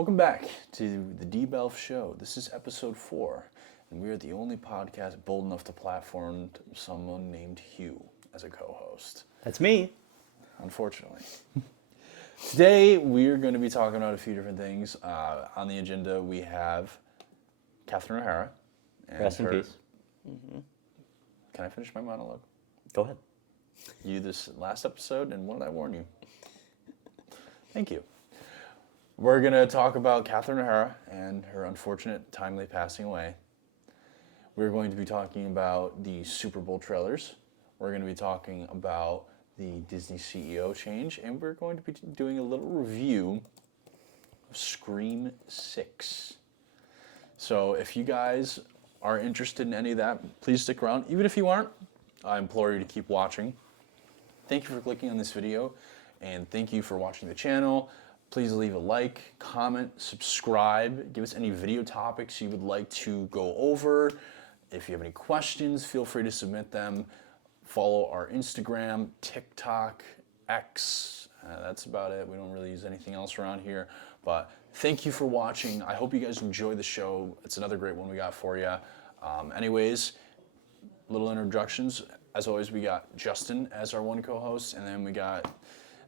Welcome back to the D-Belf Show. This is episode 4, and we are the only podcast bold enough to platform someone named Hugh as a co-host. That's me. Unfortunately. Today, we're going to be talking about a few different things. On the agenda, we have Catherine O'Hara. And Rest in peace. Can I finish my monologue? Go ahead. You this last episode, and what did I warn you? Thank you. We're going to talk about Catherine O'Hara and her unfortunate, timely passing away. We're going to be talking about the Super Bowl trailers. We're going to be talking about the Disney CEO change, and we're going to be doing a little review of Scream 6. So if you guys are interested in any of that, please stick around. Even if you aren't, I implore you to keep watching. Thank you for clicking on this video, and thank you for watching the channel. Please leave a like, comment, subscribe. Give us any video topics you would like to go over. If you have any questions, feel free to submit them. Follow our Instagram, TikTok, X. That's about it. We don't really use anything else around here. But thank you for watching. I hope you guys enjoy the show. It's another great one we got for you. Anyways, little introductions. As always, we got Justin as our one co-host, and then we got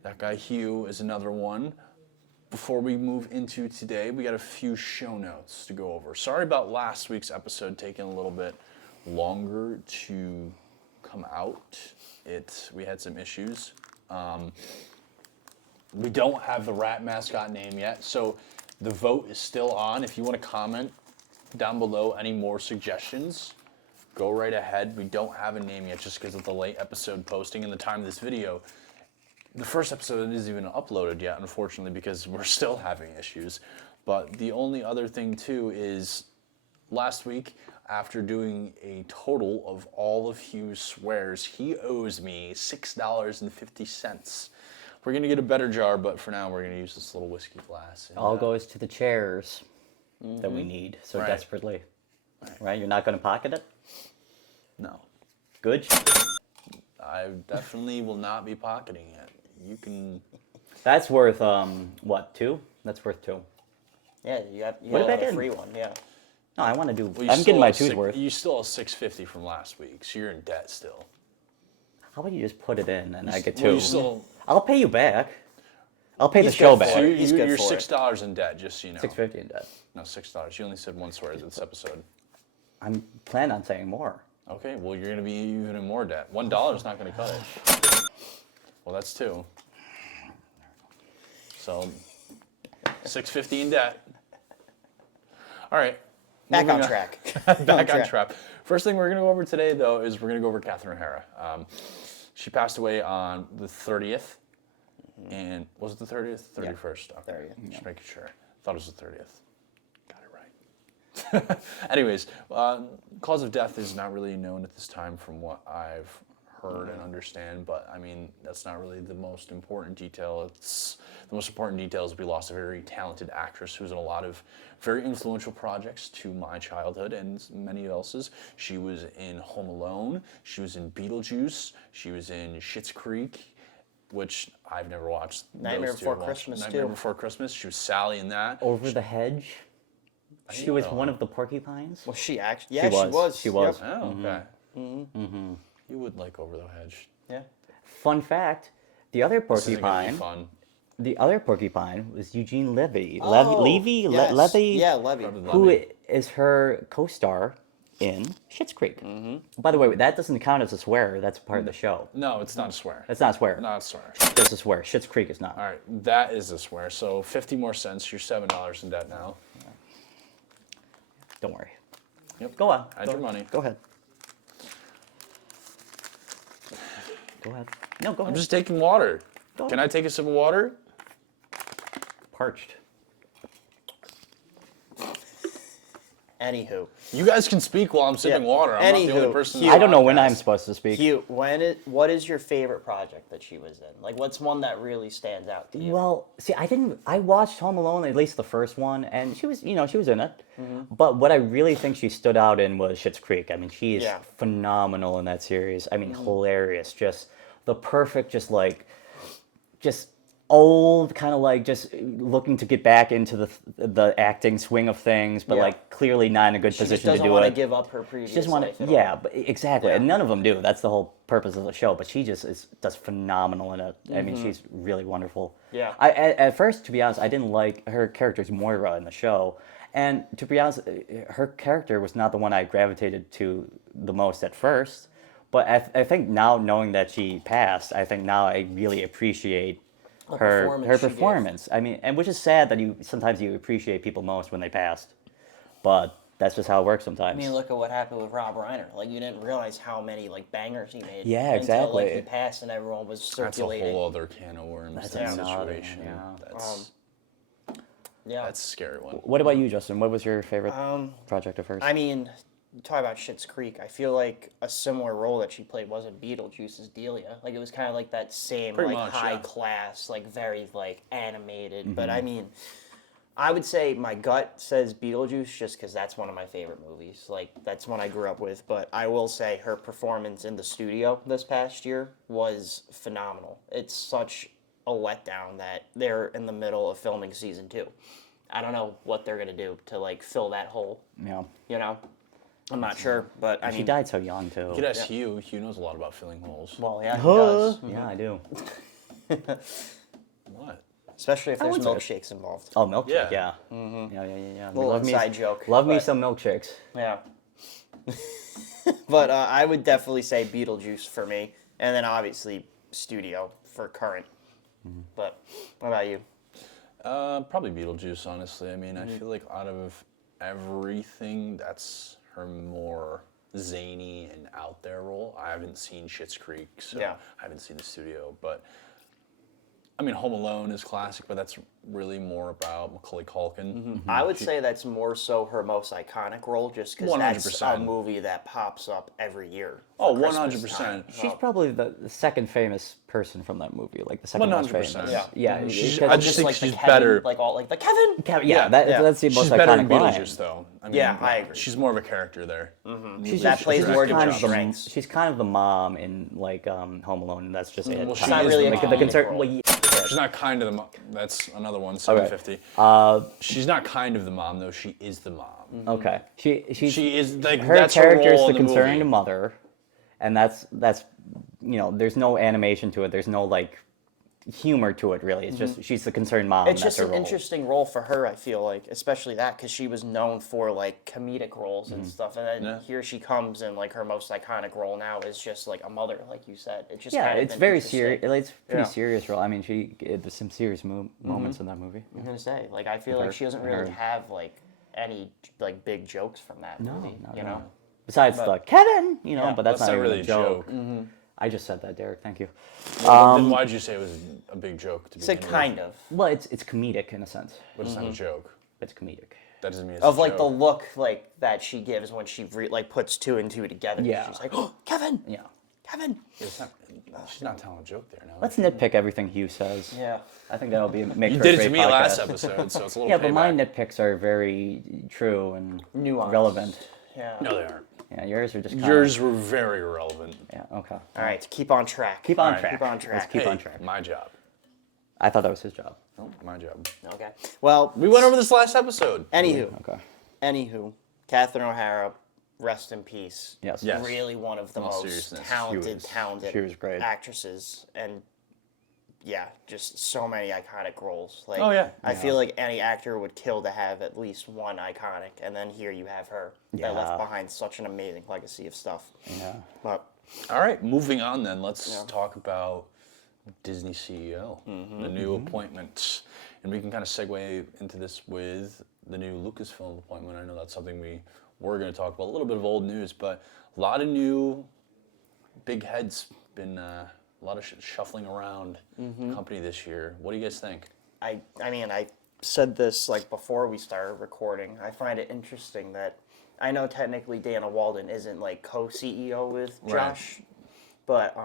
that guy Hugh as another one. Before we move into today, we got a few show notes to go over. Sorry about last week's episode taking a little bit longer to come out. We had some issues. We don't have the rat mascot name yet, so the vote is still on. If you want to comment down below any more suggestions, go right ahead. We don't have a name yet just because of the late episode posting and the time of this video. The first episode isn't even uploaded yet, unfortunately, because we're still having issues. But the only other thing, too, is last week, after doing a total of all of Hugh's swears, he owes me $6.50. We're going to get a better jar, but for now, we're going to use this little whiskey glass. And, All goes to the chairs that we need so desperately. Right? You're not going to pocket it? No. Good. I definitely will not be pocketing it. You can... That's worth, what, 2? That's worth 2. Yeah, you have back a in. free one, yeah. No, I want to do... Well, I'm getting my 2's worth. You still have $6.50 from last week, so you're in debt still. How about you just put it in and I get 2? Well, you still... I'll pay you back. I'll pay the He's show good for back. it. He's good You're for it. $6 in debt, just so you know. $6.50 in debt. No, $6. You only said one swear this episode. I'm planning on saying more. Okay, well, you're going to be even in more debt. $1 is not going to cut it. Well, that's 2. So, $6.50 in debt. All right. Back moving on track. Back on track. First thing we're going to go over today, though, is we're going to go over Catherine O'Hara. She passed away on the 30th. And was it the 30th? 31st. Okay. 30th, Just making sure. Thought it was the 30th. Got it right. Anyways, cause of death is not really known at this time from what I've heard and understand, but I mean, that's not really the most important detail. The most important detail is we lost a very talented actress who was in a lot of very influential projects to my childhood and many else's. She was in Home Alone, she was in Beetlejuice, she was in Schitt's Creek, which I've never watched. Nightmare Before Christmas, Nightmare too. Before Christmas. She was Sally in that. Over the hedge. She was know. one of the porcupines. Well, she actually, yeah, she was. She was. Yep. Oh, okay. You would like Over the Hedge. Yeah. Fun fact, the other This isn't gonna be porcupine, fun. the other porcupine was Eugene Levy. Oh, Levy? yes. Levy? Yeah, Levy. Who is her co-star in Schitt's Creek. By the way, that doesn't count as a swear. That's part of the show. No, it's not a swear. That's not a swear. Not a swear. It's a swear. Schitt's Creek is not. All right, that is a swear. So 50 more cents. You're $7 in debt now. Don't worry. Yep. Go on. Add your money. Go ahead. Go ahead. No, go I'm ahead. just taking water. Go Can I take a sip of water? Parched. Anywho. You guys can speak while I'm sipping Yeah. water. I'm not the only Anywho, person. Hugh- on I don't know when podcast. I'm supposed to speak. Hugh, what is your favorite project that she was in? Like, what's one that really stands out to you? Well, see, I watched Home Alone, at least the first one, and she was in it. But what I really think she stood out in was Schitt's Creek. I mean, she is Yeah. phenomenal in that series. I mean, hilarious. Just the perfect, just old, kind of like just looking to get back into the acting swing of things, but Yeah. like clearly not in a good She just position to doesn't do want to it. give up her previous She just want life to, at yeah, all. but exactly, Yeah. and none of them do. That's the whole purpose of the show. But she just does phenomenal in it. I mean, she's really wonderful. Yeah. At first, to be honest, I didn't like her character's Moira in the show, and to be honest, her character was not the one I gravitated to the most at first. But I think now, knowing that she passed, I think now I really appreciate her performance she gave. performance. I mean, and which is sad that sometimes you appreciate people most when they passed, but that's just how it works sometimes. I mean, look at what happened with Rob Reiner. Like, you didn't realize how many like bangers he made. Yeah, Until like exactly. he passed and everyone was That's a circulating. whole other can of worms. That's that another, situation. yeah. Yeah. That's a scary one. What about you, Justin? What was your favorite project of hers? I mean, you talk about Schitt's Creek. I feel like a similar role that she played was in Beetlejuice's Delia. Like, it was kind of like that same Pretty like much, high yeah. class, like very like animated. But Mm-hmm. I mean, I would say my gut says Beetlejuice just because that's one of my favorite movies. Like, that's one I grew up with. But I will say her performance in the studio this past year was phenomenal. It's such a letdown that they're in the middle of filming season 2. I don't know what they're gonna do to like fill that hole. Yeah. You know, I'm not sure, but I She mean, died so young too. You could ask Hugh. Hugh knows a lot about filling holes. well, yeah, he does. Yeah, I do. What? Especially if there's would say- milkshakes involved. Oh, milkshake. Yeah. Yeah. Yeah. Little Love me, inside joke, Love me but- some milkshakes. Yeah. But I would definitely say Beetlejuice for me, and then obviously Studio for current. But what about you? Probably Beetlejuice, honestly. I mean, I feel like out of everything, that's her more zany and out there role. I haven't seen Schitt's Creek, so Yeah. I haven't seen the studio. But I mean, Home Alone is classic, but that's really more about Macaulay Culkin. I would say that's more so her most iconic role, just because that's a 100%. movie that pops up every year. Oh, for Christmas 100%. time. She's probably the second famous person from that movie, like the second most 100%. famous. Yeah. Yeah. She's- because- I just think like the she's Kevin, better. like all like the Kevin. yeah, that's the most She's better in iconic line. Beetlejuice, though. I mean, Yeah, I agree. She's more of a character there. That plays more to kind her of the, strengths. she's kind of the mom in like Home Alone, and that's just it. Well, Kind she's of not really a like, comedic concern. role. Well, yeah. She's not kind of the mom. That's another one, 750. She's not kind of the mom, though. She is the mom. Okay. She is, like, her that's her character is role the in the concerned movie. mother, and that's there's no animation to it. There's no like humor to it really. It's just she's the concerned mom. It's that's just her an role. interesting role for her, I feel like, especially that because she was known for like comedic roles Mm-hmm. and stuff, and then here she comes and like her most iconic role now is just like a mother, like you said. It's just Yeah, kind of it's been very interesting. serious. It's pretty Yeah. serious role. I mean, there's some serious moments in that movie. I'm gonna say, like, I feel like she doesn't really have like any like big jokes from that movie, not you at know? all. Besides the Kevin, Yeah, but that's not not even really a a joke. joke. I just said that, Derek. Thank you. Then why'd you say it was a big joke to It's like begin with? kind of Well, it's comedic in a sense. But it's not a joke. It's comedic. That doesn't mean it's of a like the joke. look like that she gives when she like puts 2 and 2 together. Yeah. She's like, oh, Kevin, Yeah. Kevin. It's not, she's not telling a joke there, no. Let's nitpick everything Hugh says. Yeah. I think that'll make You for did a it to great me podcast. last episode, so it's a little Yeah, but my payback. nitpicks are very true and Nuanced. relevant. Yeah. No, they aren't. Yeah, yours are just kind Yours were very irrelevant. Yeah, okay. All right, keep on track. Keep on Alright, track. keep on track. Let's keep Hey, on track. my job. I thought that was his job. Oh, my job. Okay. Well, We went over this last episode. anywho, Okay. Catherine O'Hara, rest in peace. Yes. Yes. Really one of the In all most seriousness, talented she was great. actresses, and yeah, just so many iconic roles. Like, Oh, yeah. I feel like any actor would kill to have at least one iconic, and then here you have her that left Yeah. behind such an amazing legacy of stuff. Yeah. But All right, moving on then. Let's talk about Disney CEO, the new appointments. And we can kind of segue into this with the new Lucasfilm appointment. I know that's something we were going to talk about. A little bit of old news, but a lot of new big heads, been a lot of shuffling around the company this year. What do you guys think? I mean, I said this like before we started recording. I find it interesting that I know technically Dana Walden isn't like co-CEO with Right. Josh, but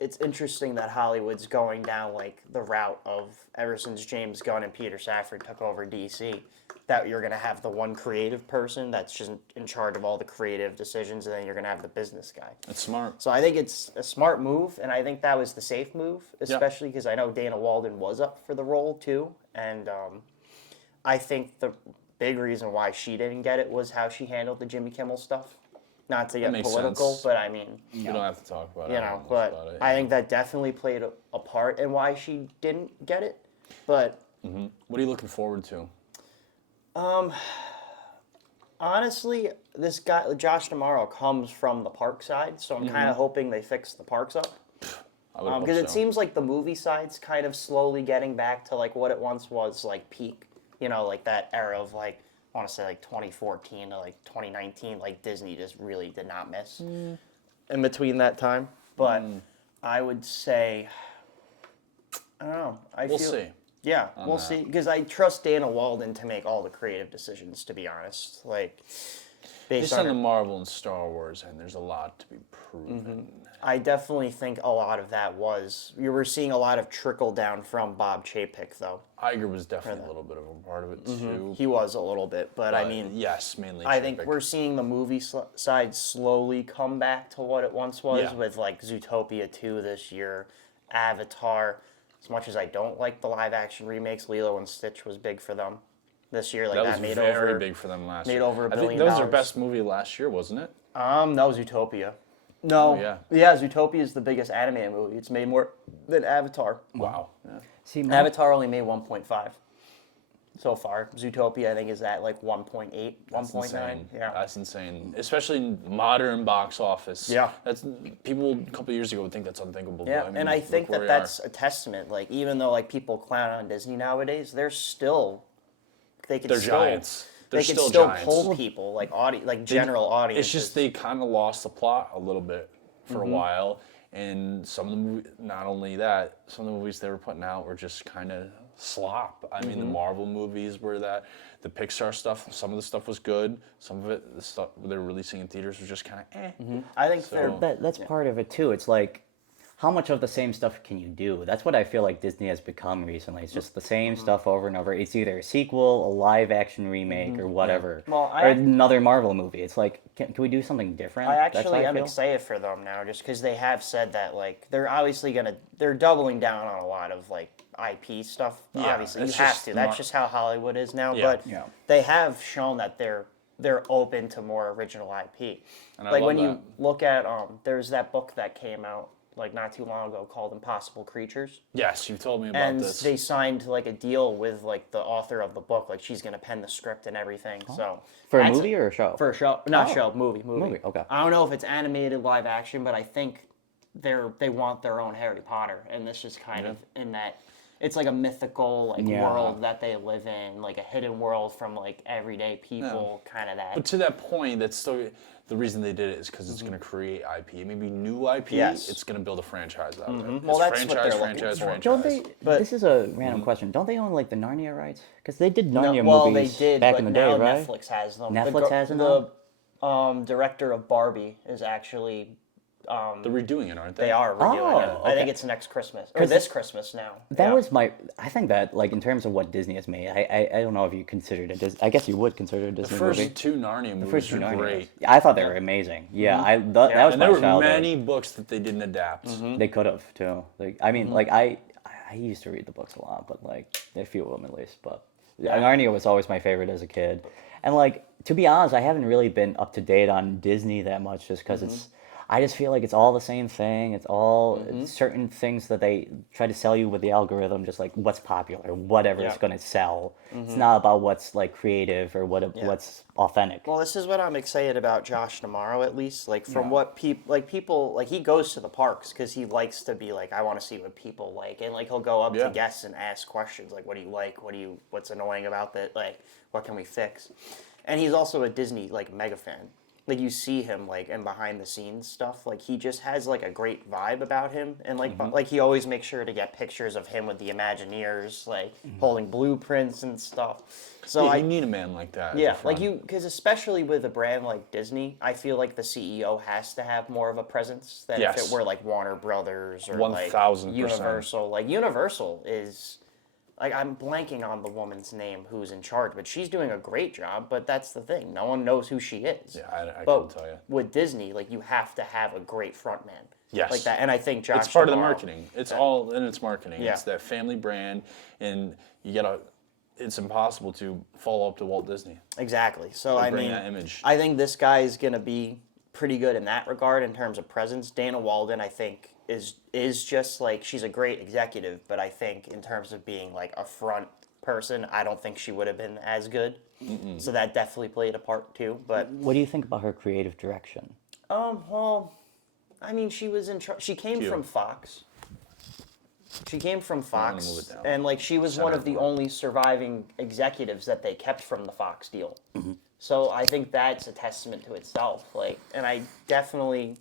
it's interesting that Hollywood's going down like the route of ever since James Gunn and Peter Safran took over DC, that you're gonna have the one creative person that's just in charge of all the creative decisions, and then you're gonna have the business guy. It's smart. So I think it's a smart move, and I think that was the safe move, especially because I know Dana Walden was up for the role too, and I think the big reason why she didn't get it was how she handled the Jimmy Kimmel stuff. Not to get makes political, sense. but I mean, We don't have to talk about it. you I don't know, know but about it, I yeah. think that definitely played a part in why she didn't get it. But What are you looking forward to? honestly, this guy Josh Tomorrow comes from the park side, so I'm kind of hoping they fix the parks up. I would hope Because it so. seems like the movie side's kind of slowly getting back to like what it once was, like peak, like that era of like, I want to say like 2014 to like 2019, like Disney just really did not miss in between that time. But I would say, I don't know. We'll see. Yeah, we'll that. see. Because I trust Dana Walden to make all the creative decisions, to be honest. Like, based Just on on the Marvel and Star Wars, and there's a lot to be proven. I definitely think a lot of that was, you were seeing a lot of trickle down from Bob Chapek, though. Iger was definitely a little bit of a part of it too. He was a little bit, but I mean, yes, mainly. I think Chapek. we're seeing the movie side slowly come back to what it once was, Yeah. with like Zootopia 2 this year, Avatar. As much as I don't like the live action remakes, Lilo and Stitch was big for them this year. Like that that, was made very over big for them last made year. over $1 I think billion. that was their best movie last year, wasn't it? No, Zootopia. No. Oh, yeah. Yeah, Zootopia is the biggest animated movie. It's made more than Avatar. Wow. Yeah. See, Avatar only made 1.5 so far. Zootopia, I think, is at like 1.8, 1.9. Insane. Yeah. That's insane, especially in modern box office. Yeah. That's people a couple years ago would think that's unthinkable. Yeah, but, and I look think where that we that's are. a testament. Like, even though like people clown on Disney nowadays, they're still, they can They're still, giants. They're they can still still giants. pull people like general audiences. It's just they kind of lost the plot a little bit for Mm-hmm. a while, and some of the not only that, some of the movies they were putting out were just kind of slop. I mean, the Mm-hmm. Marvel movies were that. The Pixar stuff, some of the stuff was good. Some of it, the stuff they were releasing in theaters was just kind of eh. I think So- that's part of it too. It's like, how much of the same stuff can you do? That's what I feel like Disney has become recently. It's just the same stuff over and over. It's either a sequel, a live action remake, or whatever. Well, or another Marvel movie. It's like, can we do something different? I That's how actually am feel. excited for them now, just because they have said that like they're obviously they're doubling down on a lot of like IP stuff. Yeah, Obviously, you it's have just to. That's mar- just how Hollywood is now. Yeah. But Yeah. they have shown that they're open to more original IP. And I Like love when that. you look at there's that book that came out like not too long ago called Impossible Creatures. Yes, you told me about And this. they signed like a deal with like the author of the book, like she's gonna pen the script and everything. So For a that's movie or a show? for a show, not Oh. show, movie. Movie, okay. I don't know if it's animated, live action, but I think they want their own Harry Potter, and this is kind of in that. It's like a mythical like Yeah. world that they live in, like a hidden world from like everyday people, kind of that. But to that point, that's still the reason they did it is because it's going to create IP, maybe new IP. Yes. It's going to build a franchise out of it. Well, It's that's what they're looking franchise, for. franchise. Don't they? But- This is a random question. Don't they own like the Narnia rights? Because they did Narnia well, movies they did back but in the now day, right? Netflix has them. Netflix has them now? The director of Barbie is actually. They're redoing it, aren't they? They are redoing Oh, it. I think okay. it's next Christmas or this Christmas now. That Yeah. was my. I think that like in terms of what Disney has made, I don't know if you considered it. I guess you would consider it a The Disney first movie. two Narnia movies First two are Narnia great. movies. Yeah, I thought they were amazing. Yeah, that was And my there were childhood. many books that they didn't adapt. They could have too. Like I mean, like I used to read the books a lot, but like a few of them at least. But Narnia was always my favorite as a kid. And like to be honest, I haven't really been up to date on Disney that much, just because it's. I just feel like it's all the same thing. It's all certain things that they try to sell you with the algorithm, just like what's popular, whatever is going to sell. It's not about what's like creative or what's authentic. Well, this is what I'm excited about Josh tomorrow, at least. Like from what people like, he goes to the parks because he likes to be like, I want to see what people like, and like he'll go up Yeah. to guests and ask questions like, what do you like? What's annoying about that? Like, what can we fix? And he's also a Disney like mega fan. like you see him like in behind the scenes stuff, like he just has like a great vibe about him, and like he always makes sure to get pictures of him with the Imagineers, like holding blueprints and stuff. So Yeah, I you need a man like that. at the yeah, like front. you, because especially with a brand like Disney, I feel like the CEO has to have more of a presence than if Yes. it were like Warner Brothers or like 1000%. Universal. Like Universal is, like I'm blanking on the woman's name who's in charge, but she's doing a great job. But that's the thing, no one knows who she is. Yeah, I But couldn't tell you. with Disney, like you have to have a great front man. Yes. Like that, and I think Josh. It's part of the D'Amaro- marketing. It's all in its marketing. Yeah. It's that family brand, and you gotta. It's impossible to follow up to Walt Disney. Exactly. So I bring mean, that image. I think this guy is going to be pretty good in that regard in terms of presence. Dana Walden, I think, is just like she's a great executive, but I think in terms of being like a front person, I don't think she would have been as good. So that definitely played a part too. But What do you think about her creative direction? well, I mean, she was in. She came Cute. from Fox. She came from move Fox, it down. and like she was one Center of the more. only surviving executives that they kept from the Fox deal. So I think that's a testament to itself. Like, and I definitely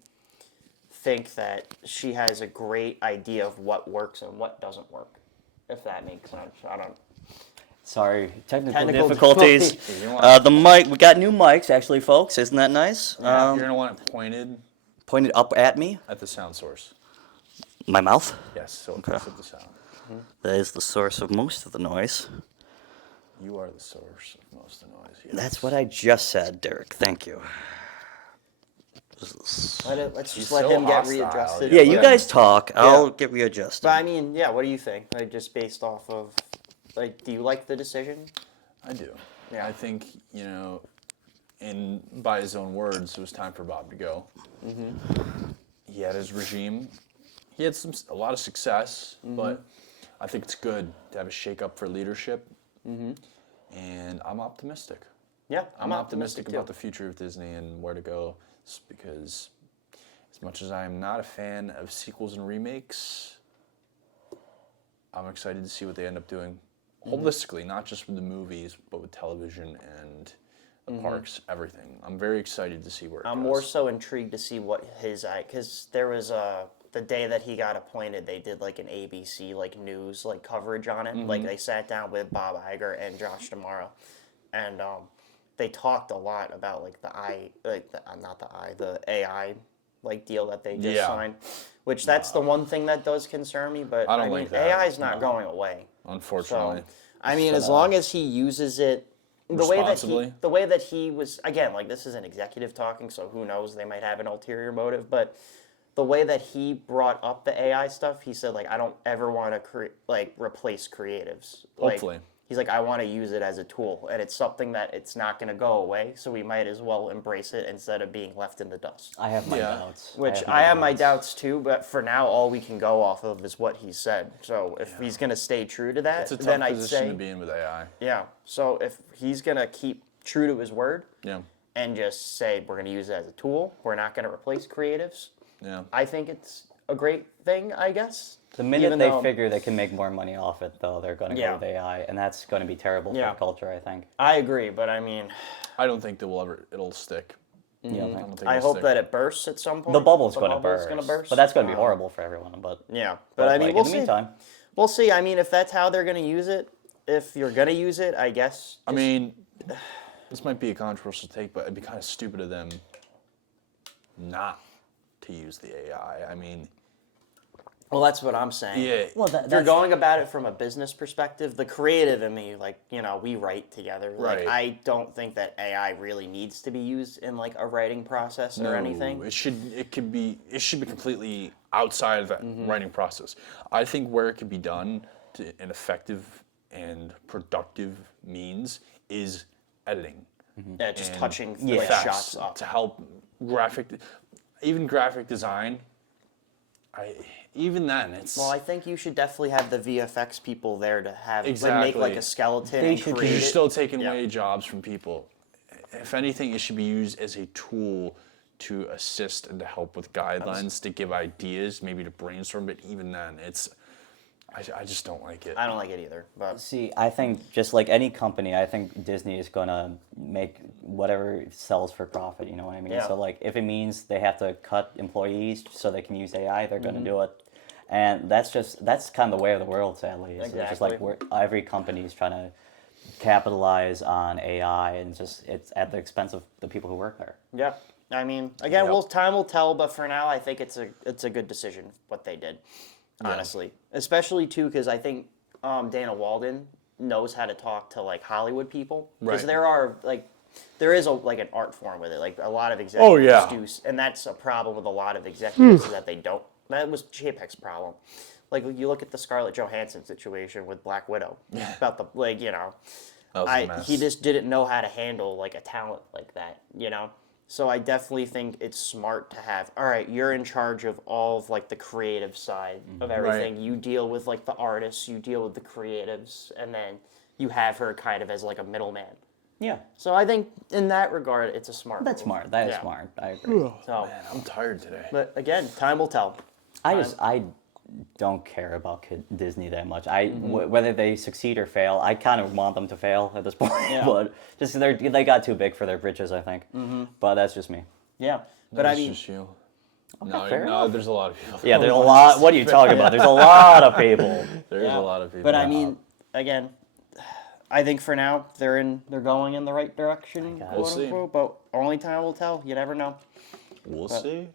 think that she has a great idea of what works and what doesn't work. If that makes sense, I don't. Sorry, technical Technical difficulties. difficulties. You want- The mic, we got new mics actually, folks. Isn't that nice? You're gonna want it pointed Pointed up at me, at the sound source. my mouth. Yes, so it picks up the sound. That is the source of most of the noise. You are the source of most of the noise. Yes. That's what I just said, Derek. Thank you. Let's He's just let so him get hostile. readjusted. Yeah, you Whatever. guys talk. I'll get readjusted. But I mean, yeah. What do you think? Like, just based off of, like, do you like the decision? I do. Yeah. I think, by his own words, it was time for Bob to go. He had his regime. He had a lot of success, but I think it's good to have a shake-up for leadership. And I'm optimistic. Yeah, I'm optimistic too. about the future of Disney and where to go, because as much as I am not a fan of sequels and remakes, I'm excited to see what they end up doing holistically, not just with the movies, but with television and the parks, everything. I'm very excited to see where it I'm goes. more so intrigued to see what his because there was the day that he got appointed, they did like an ABC like news like coverage on it. Like they sat down with Bob Iger and Josh D'Amaro, and they talked a lot about like the AI like deal that they just Yeah. signed. Which that's the one thing that does concern me, but I don't mean like that. AI is not going away. Unfortunately. So, I mean, as long as he uses it the Responsibly. way that he was, again, like this is an executive talking, so who knows, they might have an ulterior motive, but the way that he brought up the AI stuff, he said like I don't ever want to replace creatives. Hopefully. Like, he's like I want to use it as a tool, and it's something that it's not going to go away, so we might as well embrace it instead of being left in the dust. I have my Yeah. doubts. Which I have my doubts too, but for now, all we can go off of is what he said. So if he's going to stay true to that, It's a tough then I'd position say, to be in with AI. yeah. So if he's going to keep true to his word Yeah. and just say we're going to use it as a tool, we're not going to replace creatives, Yeah. I think it's a great thing, I guess. The minute Even they though- figure they can make more money off it, though, they're going to Yeah. go with AI, and that's going to be terrible Yeah. for the culture, I think. I agree, but I mean, I don't think that it'll stick. You know, I don't think I it'll hope stick. that it bursts at some point. the bubble's The going to bubble's burst, gonna burst. but that's going to be horrible for everyone. But Yeah, but I mean, like, we'll in the see. meantime, We'll see. I mean, if that's how they're going to use it, if you're going to use it, I guess. I mean, this might be a controversial take, but it'd be kind of stupid of them not to use the AI. I mean, Well, that's what I'm saying. yeah. well, If you're that's going about it from a business perspective, the creative in me, like, we write together. Like, Right. I don't think that AI really needs to be used in like a writing process or anything. It should be completely outside of that writing process. I think where it could be done to an effective and productive means is editing. Yeah, just and touching Yeah. like, effects shots up. to help even graphic design. Even then, it's Well, I think you should definitely have the VFX people there to have like, make Exactly. like a skeleton They and should- 'cause create you're it. still taking Yeah. away jobs from people. If anything, it should be used as a tool to assist and to help with guidelines, to give ideas, maybe to brainstorm. But even then, I just don't like it. I don't like it either. But see. I think just like any company, I think Disney is going to make whatever sells for profit. You know what I mean? Yeah. So like, if it means they have to cut employees so they can use AI, they're going to Mm-hmm. do it. And that's kind of the way of the world, sadly. It's just like Exactly. every company is trying to capitalize on AI, and it's at the expense of the people who work there. Yeah. I mean, again, Yep. time will tell, but for now, I think it's a good decision what they did, honestly. Especially too, because I think Dana Walden knows how to talk to like Hollywood people, because Right. there is an art form with it. Like a lot of executives Oh, yeah. do, and that's a problem with a lot of executives is that they don't. That was Chapek's problem. Like you look at the Scarlett Johansson situation with Black Widow, about the That was a mess. he just didn't know how to handle like a talent like that, So I definitely think it's smart to have. All right, you're in charge of all of like the creative side of everything. Right. You deal with like the artists, you deal with the creatives, and then you have her kind of as like a middleman. Yeah, So I think in that regard, it's a smart. that's move. smart. That is Yeah. smart. I agree. So, Man, I'm tired today. but again, time will tell. I don't care about Disney that much. Mm-hmm. Whether they succeed or fail, I kind of want them to fail at this point. Yeah. But just they got too big for their britches, I think. But that's just me. Yeah, but I mean, Just you. fair enough. There's a lot of people. Yeah, there's a lot. What are you talking about? There's a lot of people. There's yeah. a lot of people. But I mean, again, I think for now they're going in the right direction, guess. quote We'll see. unquote. But only time will tell. You never know. we'll see.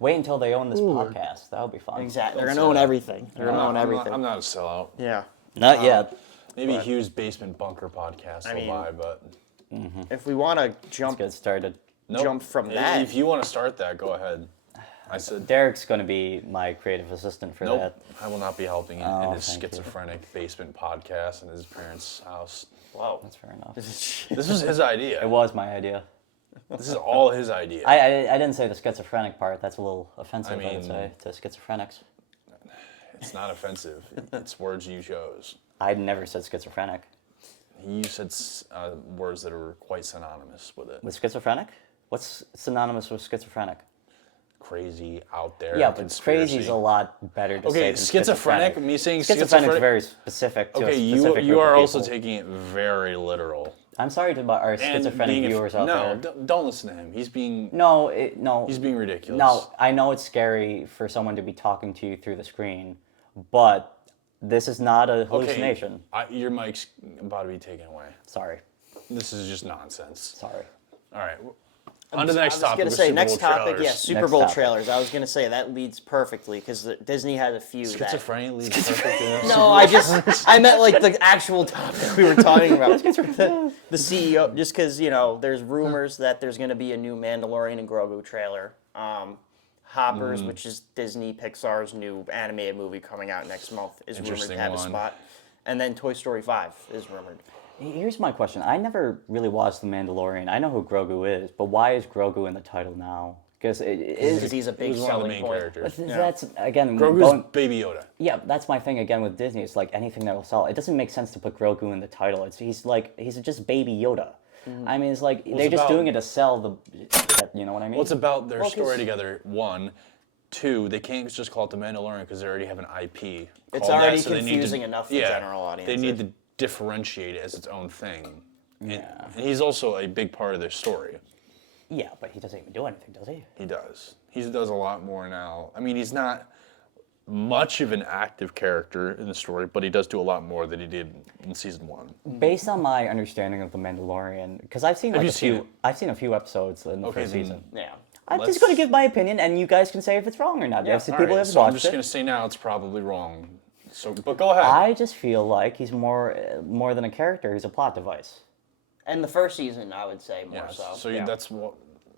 Wait until they own this podcast. That would be fun. Exactly. They're Don't gonna say own that. everything. They're gonna own everything. I'm not a sellout. Yeah. Not yet. Maybe Hugh's Basement Bunker podcast will mean- buy, but If we want to Let's jump get started. nope. jump from that, If you want to start that, go ahead. I said Derek's going to be my creative assistant for nope. that. I will not be helping in Oh, his thank you. schizophrenic basement podcast in his parents' house. whoa. That's fair enough. This was his idea. It was my idea. This is all his idea. I didn't say the schizophrenic part. That's a little offensive, I mean- would say, to schizophrenics. It's not offensive. It's words you chose. I never said schizophrenic. You said words that are quite synonymous with it. With schizophrenic? What's synonymous with schizophrenic? Crazy, out there. Yeah, but conspiracy. crazy is a lot better to say Okay, than schizophrenic. Me saying Schizophrenic's schizophrenic. very specific to a Okay, specific you group are of also people. taking it very literal. I'm sorry to our And schizophrenic being viewers out no, there. don't listen to him. He's being No, he's being ridiculous. No, I know it's scary for someone to be talking to you through the screen, but this is not a hallucination. Your mic's about to be taken away. Sorry. This is just nonsense. Sorry. All right. On to the next topic. I was gonna say next topic. Trailers. Yeah, Super Next Bowl topic. trailers. I was gonna say that leads perfectly because Disney has a few. that- Schizophrenia leads perfect. No, I meant like the actual topic we were talking about. The CEO, just because there's rumors that there's going to be a new Mandalorian and Grogu trailer. Hoppers, which is Disney Pixar's new animated movie coming out next month, is rumored to Interesting have a one. spot. And then Toy Story 5 is rumored. Here's my question. I never really watched The Mandalorian. I know who Grogu is, but why is Grogu in the title now? Because it Because is. he's a He big was one of the selling main point. characters. That's again. Grogu's going- Baby Yoda. Yeah, that's my thing again with Disney. It's like anything that will sell. It doesn't make sense to put Grogu in the title. He's just Baby Yoda. I mean, it's like they're just about- doing it to sell the. You know what I mean? Well, it's about their Well, 'cause- story together. One, two. They can't just call it The Mandalorian because they already have an IP. It's called already that, so they need to- confusing enough for general They audiences. need to differentiate it as its own thing. Yeah. And he's also a big part of their story. Yeah, but he doesn't even do anything, does he? He does. He does a lot more now. I mean, he's not much of an active character in the story, but he does do a lot more than he did in season one. Based on my understanding of the Mandalorian, because I've seen like you a seen few, it? I've seen a few episodes in the Okay, first then- season. Yeah. I'm let's- just going to give my opinion, and you guys can say if it's wrong or not. Yeah, I've seen All people right, have so I'm watched just it. going to say now it's probably wrong. So, but go ahead. I just feel like he's more than a character. He's a plot device. And the first season, I would say more Yes. so. So yeah. that's what.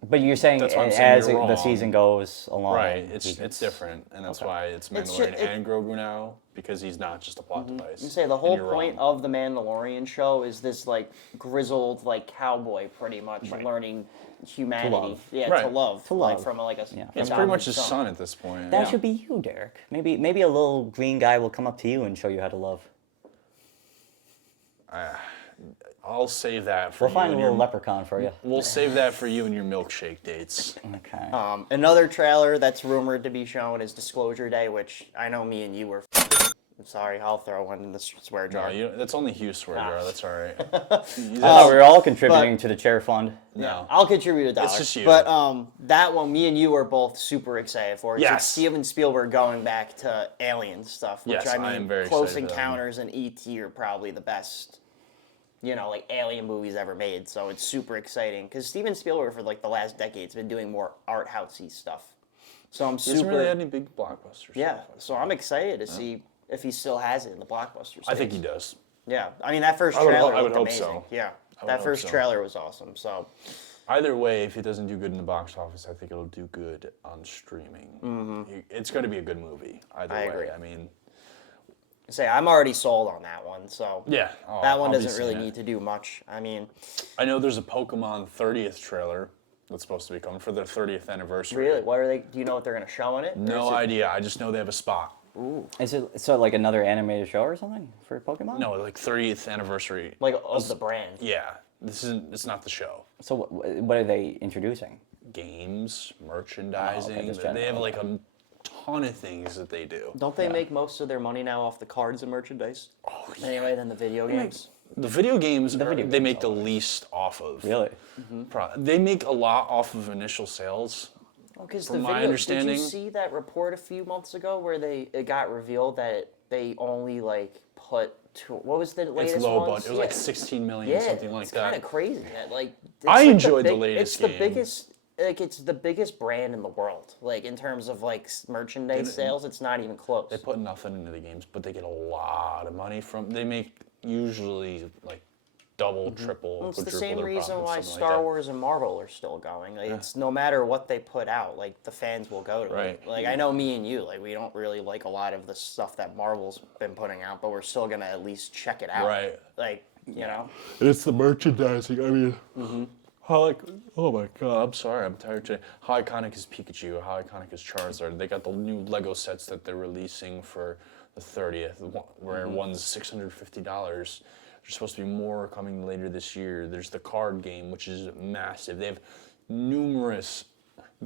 But you're saying That's why I'm as saying you're the wrong. season goes along, Right, he it's gets- different, and that's Okay. why it's It's Mandalorian ju- it- and Grogu now because he's not just a plot device. You say the And whole you're point wrong. of the Mandalorian show is this like grizzled like cowboy pretty much learning humanity. love. Yeah, to Right. love. To Like love. from like a Yeah. It's adopted pretty much his son at this point. That yeah. should be you, Derek. Maybe a little green guy will come up to you and show you how to love. I'll save that for We'll you. find a and little your- leprechaun for you. We'll save that for you and your milkshake dates. Okay. Another trailer that's rumored to be shown is Disclosure Day, which I know me and you were I'm sorry, I'll throw one in the swear jar. No, that's only Hugh's swear jar. That's all right. We're all contributing to the chair fund. No. I'll contribute $1. It's just you. But that one, me and you were both super excited for. It's like Yes. Steven Spielberg going back to alien stuff, which Yes, I mean, I am very Close excited for that one. Encounters and E.T. are probably the best, like alien movies ever made. So it's super exciting because Steven Spielberg for like the last decade has been doing more art housey stuff. So I'm He hasn't super really had any big blockbusters. yeah. So I'm excited to see if he still has it in the blockbuster space. I think he does. Yeah, I mean that first I would trailer hope looked so. amazing. Yeah, would that hope first so. trailer was awesome. So Either way, if it doesn't do good in the box office, I think it'll do good on streaming. It's going to be a good movie. Either I way, agree. I mean, I'm already sold on that one. So yeah, that one I'll be doesn't really seeing it. need to do much. I mean, I know there's a Pokemon 30th trailer that's supposed to be coming for their 30th anniversary. really, what are they? Do you know what they're gonna show in it? Or No is it- idea. I just know they have a spot. Is it so like another animated show or something for Pokemon? No, like 30th anniversary. Like of the brand. Yeah, this isn't. It's not the show. So what are they introducing? Games, merchandising. just they have general, like a ton of things that they do. Don't they make most of their money now off the cards and merchandise? Oh, Anyway, than the video games. The video games, video they games make the least off of. Really? They make a lot off of initial sales. Because From the my video, did understanding- you see that report a few months ago where it got revealed that they only like put what was the latest It's low ones? budget. It was like 16 million, Yeah, something like it's that. kind of crazy. That like it's I like enjoyed the latest It's the game. biggest. Like it's the biggest brand in the world. Like in terms of like merchandise sales, it's not even close. They put nothing into the games, but they get a lot of money from. They make usually like double, triple, It's the quadruple same their reason profits, why something Star like that. Wars and Marvel are still going. Like it's no matter what they put out, like the fans will go to Right. it. Like I know me and you, like we don't really like a lot of the stuff that Marvel's been putting out, but we're still gonna at least check it out. Right. Like you know. It's the merchandising. I mean, how oh my god, I'm sorry, I'm tired today. How iconic is Pikachu? How iconic is Charizard? They got the new Lego sets that they're releasing for the 30th, where one's $650. There's supposed to be more coming later this year. There's the card game, which is massive. They have numerous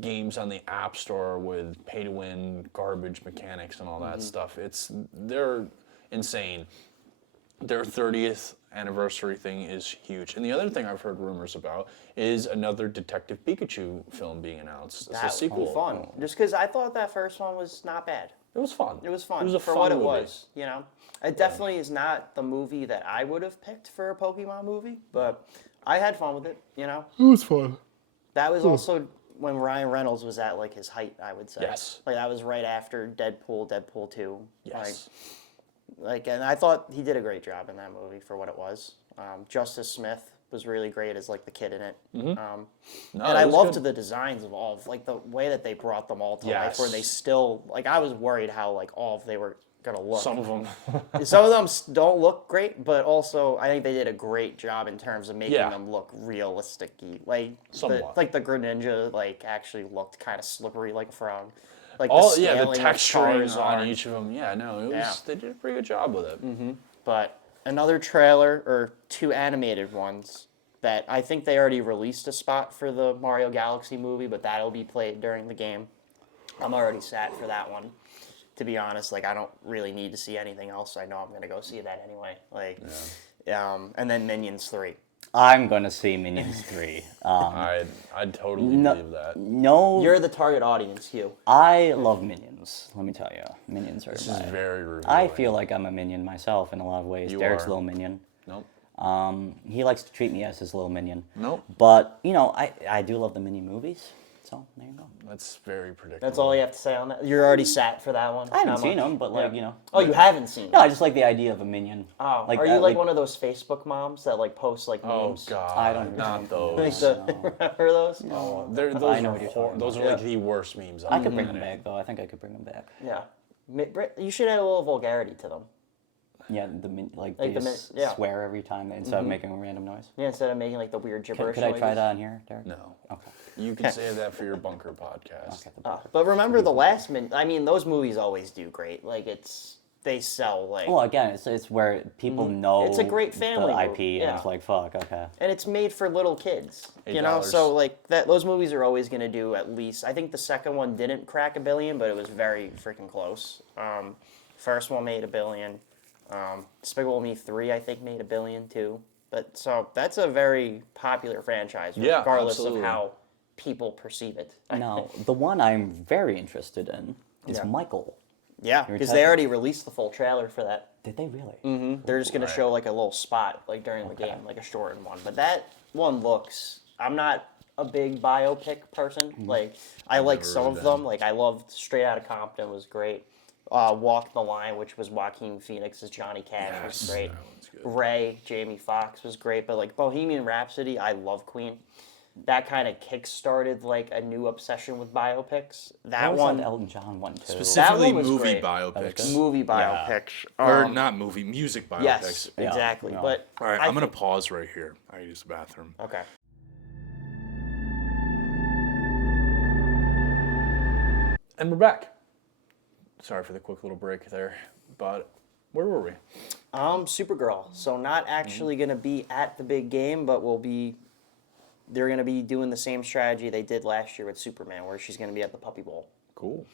games on the App Store with pay-to-win garbage mechanics and all that stuff. They're insane. Their 30th anniversary thing is huge. And the other thing I've heard rumors about is another Detective Pikachu film being announced. It's a That sequel. would be fun. Just because I thought that first one was not bad. It was fun. It was fun. It was a for fun what movie. it was. You know, it definitely is not the movie that I would have picked for a Pokemon movie, but I had fun with it. You know, It was fun. that was also when Ryan Reynolds was at like his height. I would say. Yes. Like that was right after Deadpool 2. Yes. And I thought he did a great job in that movie for what it was. Justice Smith was really great as like the kid in it. No, And it I was loved good. the designs of all of like the way that they brought them all to life. Where they Yes. still like I was worried how like all of they were gonna look. Some of them. Some of them don't look great, but also I think they did a great job in terms of making Yeah. them look realistic-y. Like Somewhat. the Greninja like actually looked kind of slippery like a frog. Like the scaling of texturing on Charizard. each of them. Yeah, no, it was. Yeah. They did a pretty good job with it. But another trailer or two animated ones that I think they already released a spot for the Mario Galaxy movie, but that'll be played during the game. I'm already sad for that one. To be honest, like I don't really need to see anything else. I know I'm gonna go see that anyway. Like, and then Minions 3. I'm gonna see Minions 3. I'd totally believe that. No, You're the target audience, Hugh. I love Minions. Let me tell you, Minions are This is my. very revealing. I feel like I'm a minion myself in a lot of ways. You Derek's are. a little minion. Nope. He likes to treat me as his little minion. Nope. But I do love the Minion movies. So there you go. That's very predictable. That's all you have to say on that. You're already sat for that one. I haven't Not seen much. them, but Oh, you haven't seen No, them? I just like the idea of a minion. Oh, are you that, like one of those Facebook moms that like post like Oh memes? God. I don't Not like those. Like remember those? Oh, I those know are what you're talking those are like the worst memes. I could bring them back though. I think I could bring them back. Yeah. You should add a little vulgarity to them. Yeah, Like they the just min- yeah. swear every time instead of making a random noise. Yeah, instead of making like the weird gibberish Could I try noises. that on here, Derek? No. Okay. You can save that for your bunker podcast. But remember the last minute. I mean, those movies always do great. Like they sell like, Well, again, it's where people know It's a great family the IP, movie, and yeah. it's like, fuck, okay. and it's made for little kids. You know, $8. so like that. Those movies are always gonna do at least. I think the second one didn't crack $1 billion, but it was very freaking close. First one made $1 billion. Despicable Me 3, I think, made $1 billion too. But so that's a very popular franchise, Yeah, regardless absolutely. of how people perceive it. Now, the one I'm very interested in is Yeah. Michael. Yeah, because they already released the full trailer for that. Did they really? They're just gonna Right. show like a little spot like during the game, like a shortened one. But that one looks. I'm not a big biopic person. Like I like never some really of them. been. Like I loved Straight Outta Compton was great. Walk the Line, which was Joaquin Phoenix as Johnny Cash, was Yes, great. that one's good. Ray, Jamie Foxx was great. But like Bohemian Rhapsody, I love Queen. That kind of kick-started like a new obsession with biopics. That What was one, that Elton John one too? Specifically was movie great. biopics. good. movie Yeah. biopics. Or not movie, music biopics. Yes, Yeah, exactly. yeah. But All right, I I'm going to think- pause right here. I use the bathroom. Okay. And we're back. Sorry for the quick little break there, but where were we? Supergirl. So not actually going to be at the big game, but they're going to be doing the same strategy they did last year with Superman, where she's going to be at the Puppy Bowl. Cool.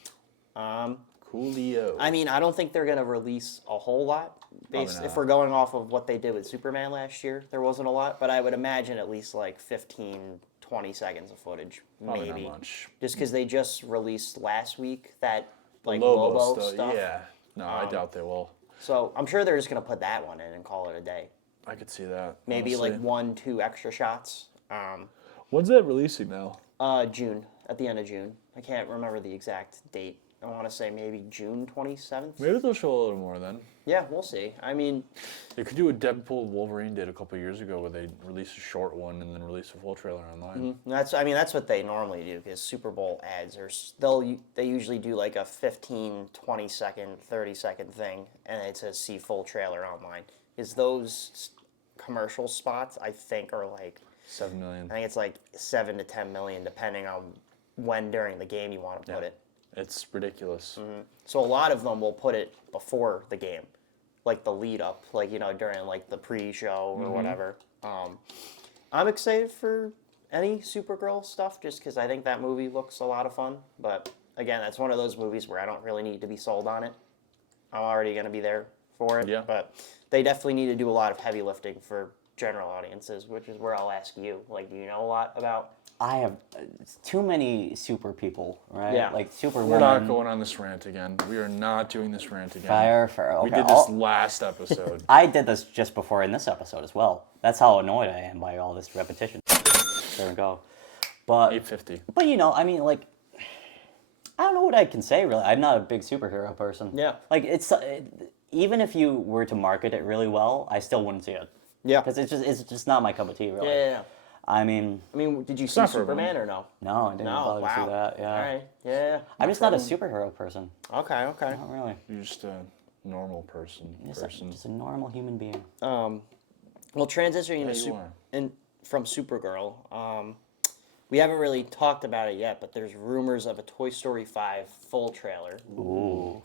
Coolio. I mean, I don't think they're going to release a whole lot. Probably If not. we're going off of what they did with Superman last year, there wasn't a lot, but I would imagine at least like 15, 20 seconds of footage, Probably maybe. not much. Just because they just released last week that like Lobo Lobo stuff. Yeah. No, I doubt they will. So I'm sure they're just going to put that one in and call it a day. I could see that. Maybe honestly. like 1-2 extra shots. When's that releasing now? June, at the end of June. I can't remember the exact date. I want to say maybe June 27th. Maybe they'll show a little more then. Yeah, we'll see. I mean, They could do what Deadpool Wolverine did a couple years ago, where they released a short one and then released a full trailer online. that's what they normally do because Super Bowl ads are they usually do like a 15, 20 second, 30-second thing, and it says see full trailer online. Is those commercial spots I think are like 7 million. I think it's like 7 to 10 million depending on when during the game you want to put it. It's ridiculous. So a lot of them will put it before the game, like the lead up, like during like the pre-show or whatever. I'm excited for any Supergirl stuff just because I think that movie looks a lot of fun. But again, that's one of those movies where I don't really need to be sold on it. I'm already going to be there for it. Yeah. But they definitely need to do a lot of heavy lifting for general audiences, which is where I'll ask you. Like, do you know a lot about? I have too many super people, right? Yeah. Like Superwoman. We're not going on this rant again. We are not doing this rant again. Fair. Okay. We did this last episode. I did this just before in this episode as well. That's how annoyed I am by all this repetition. There we go. But 850. I mean, like, I don't know what I can say really. I'm not a big superhero person. Yeah. Like even if you were to market it really well, I still wouldn't see it Yeah. because it's just not my cup of tea really. Yeah. I mean, Did you see not for Superman or no? no, I didn't No, bother to wow. see that. Yeah. All right. Yeah. I'm just not a superhero person. Okay. Not really. You're just a normal person. Just a normal human being. Well, transitioning Yeah, to you are. from Supergirl, we haven't really talked about it yet, but there's rumors of a Toy Story 5 full trailer. Ooh.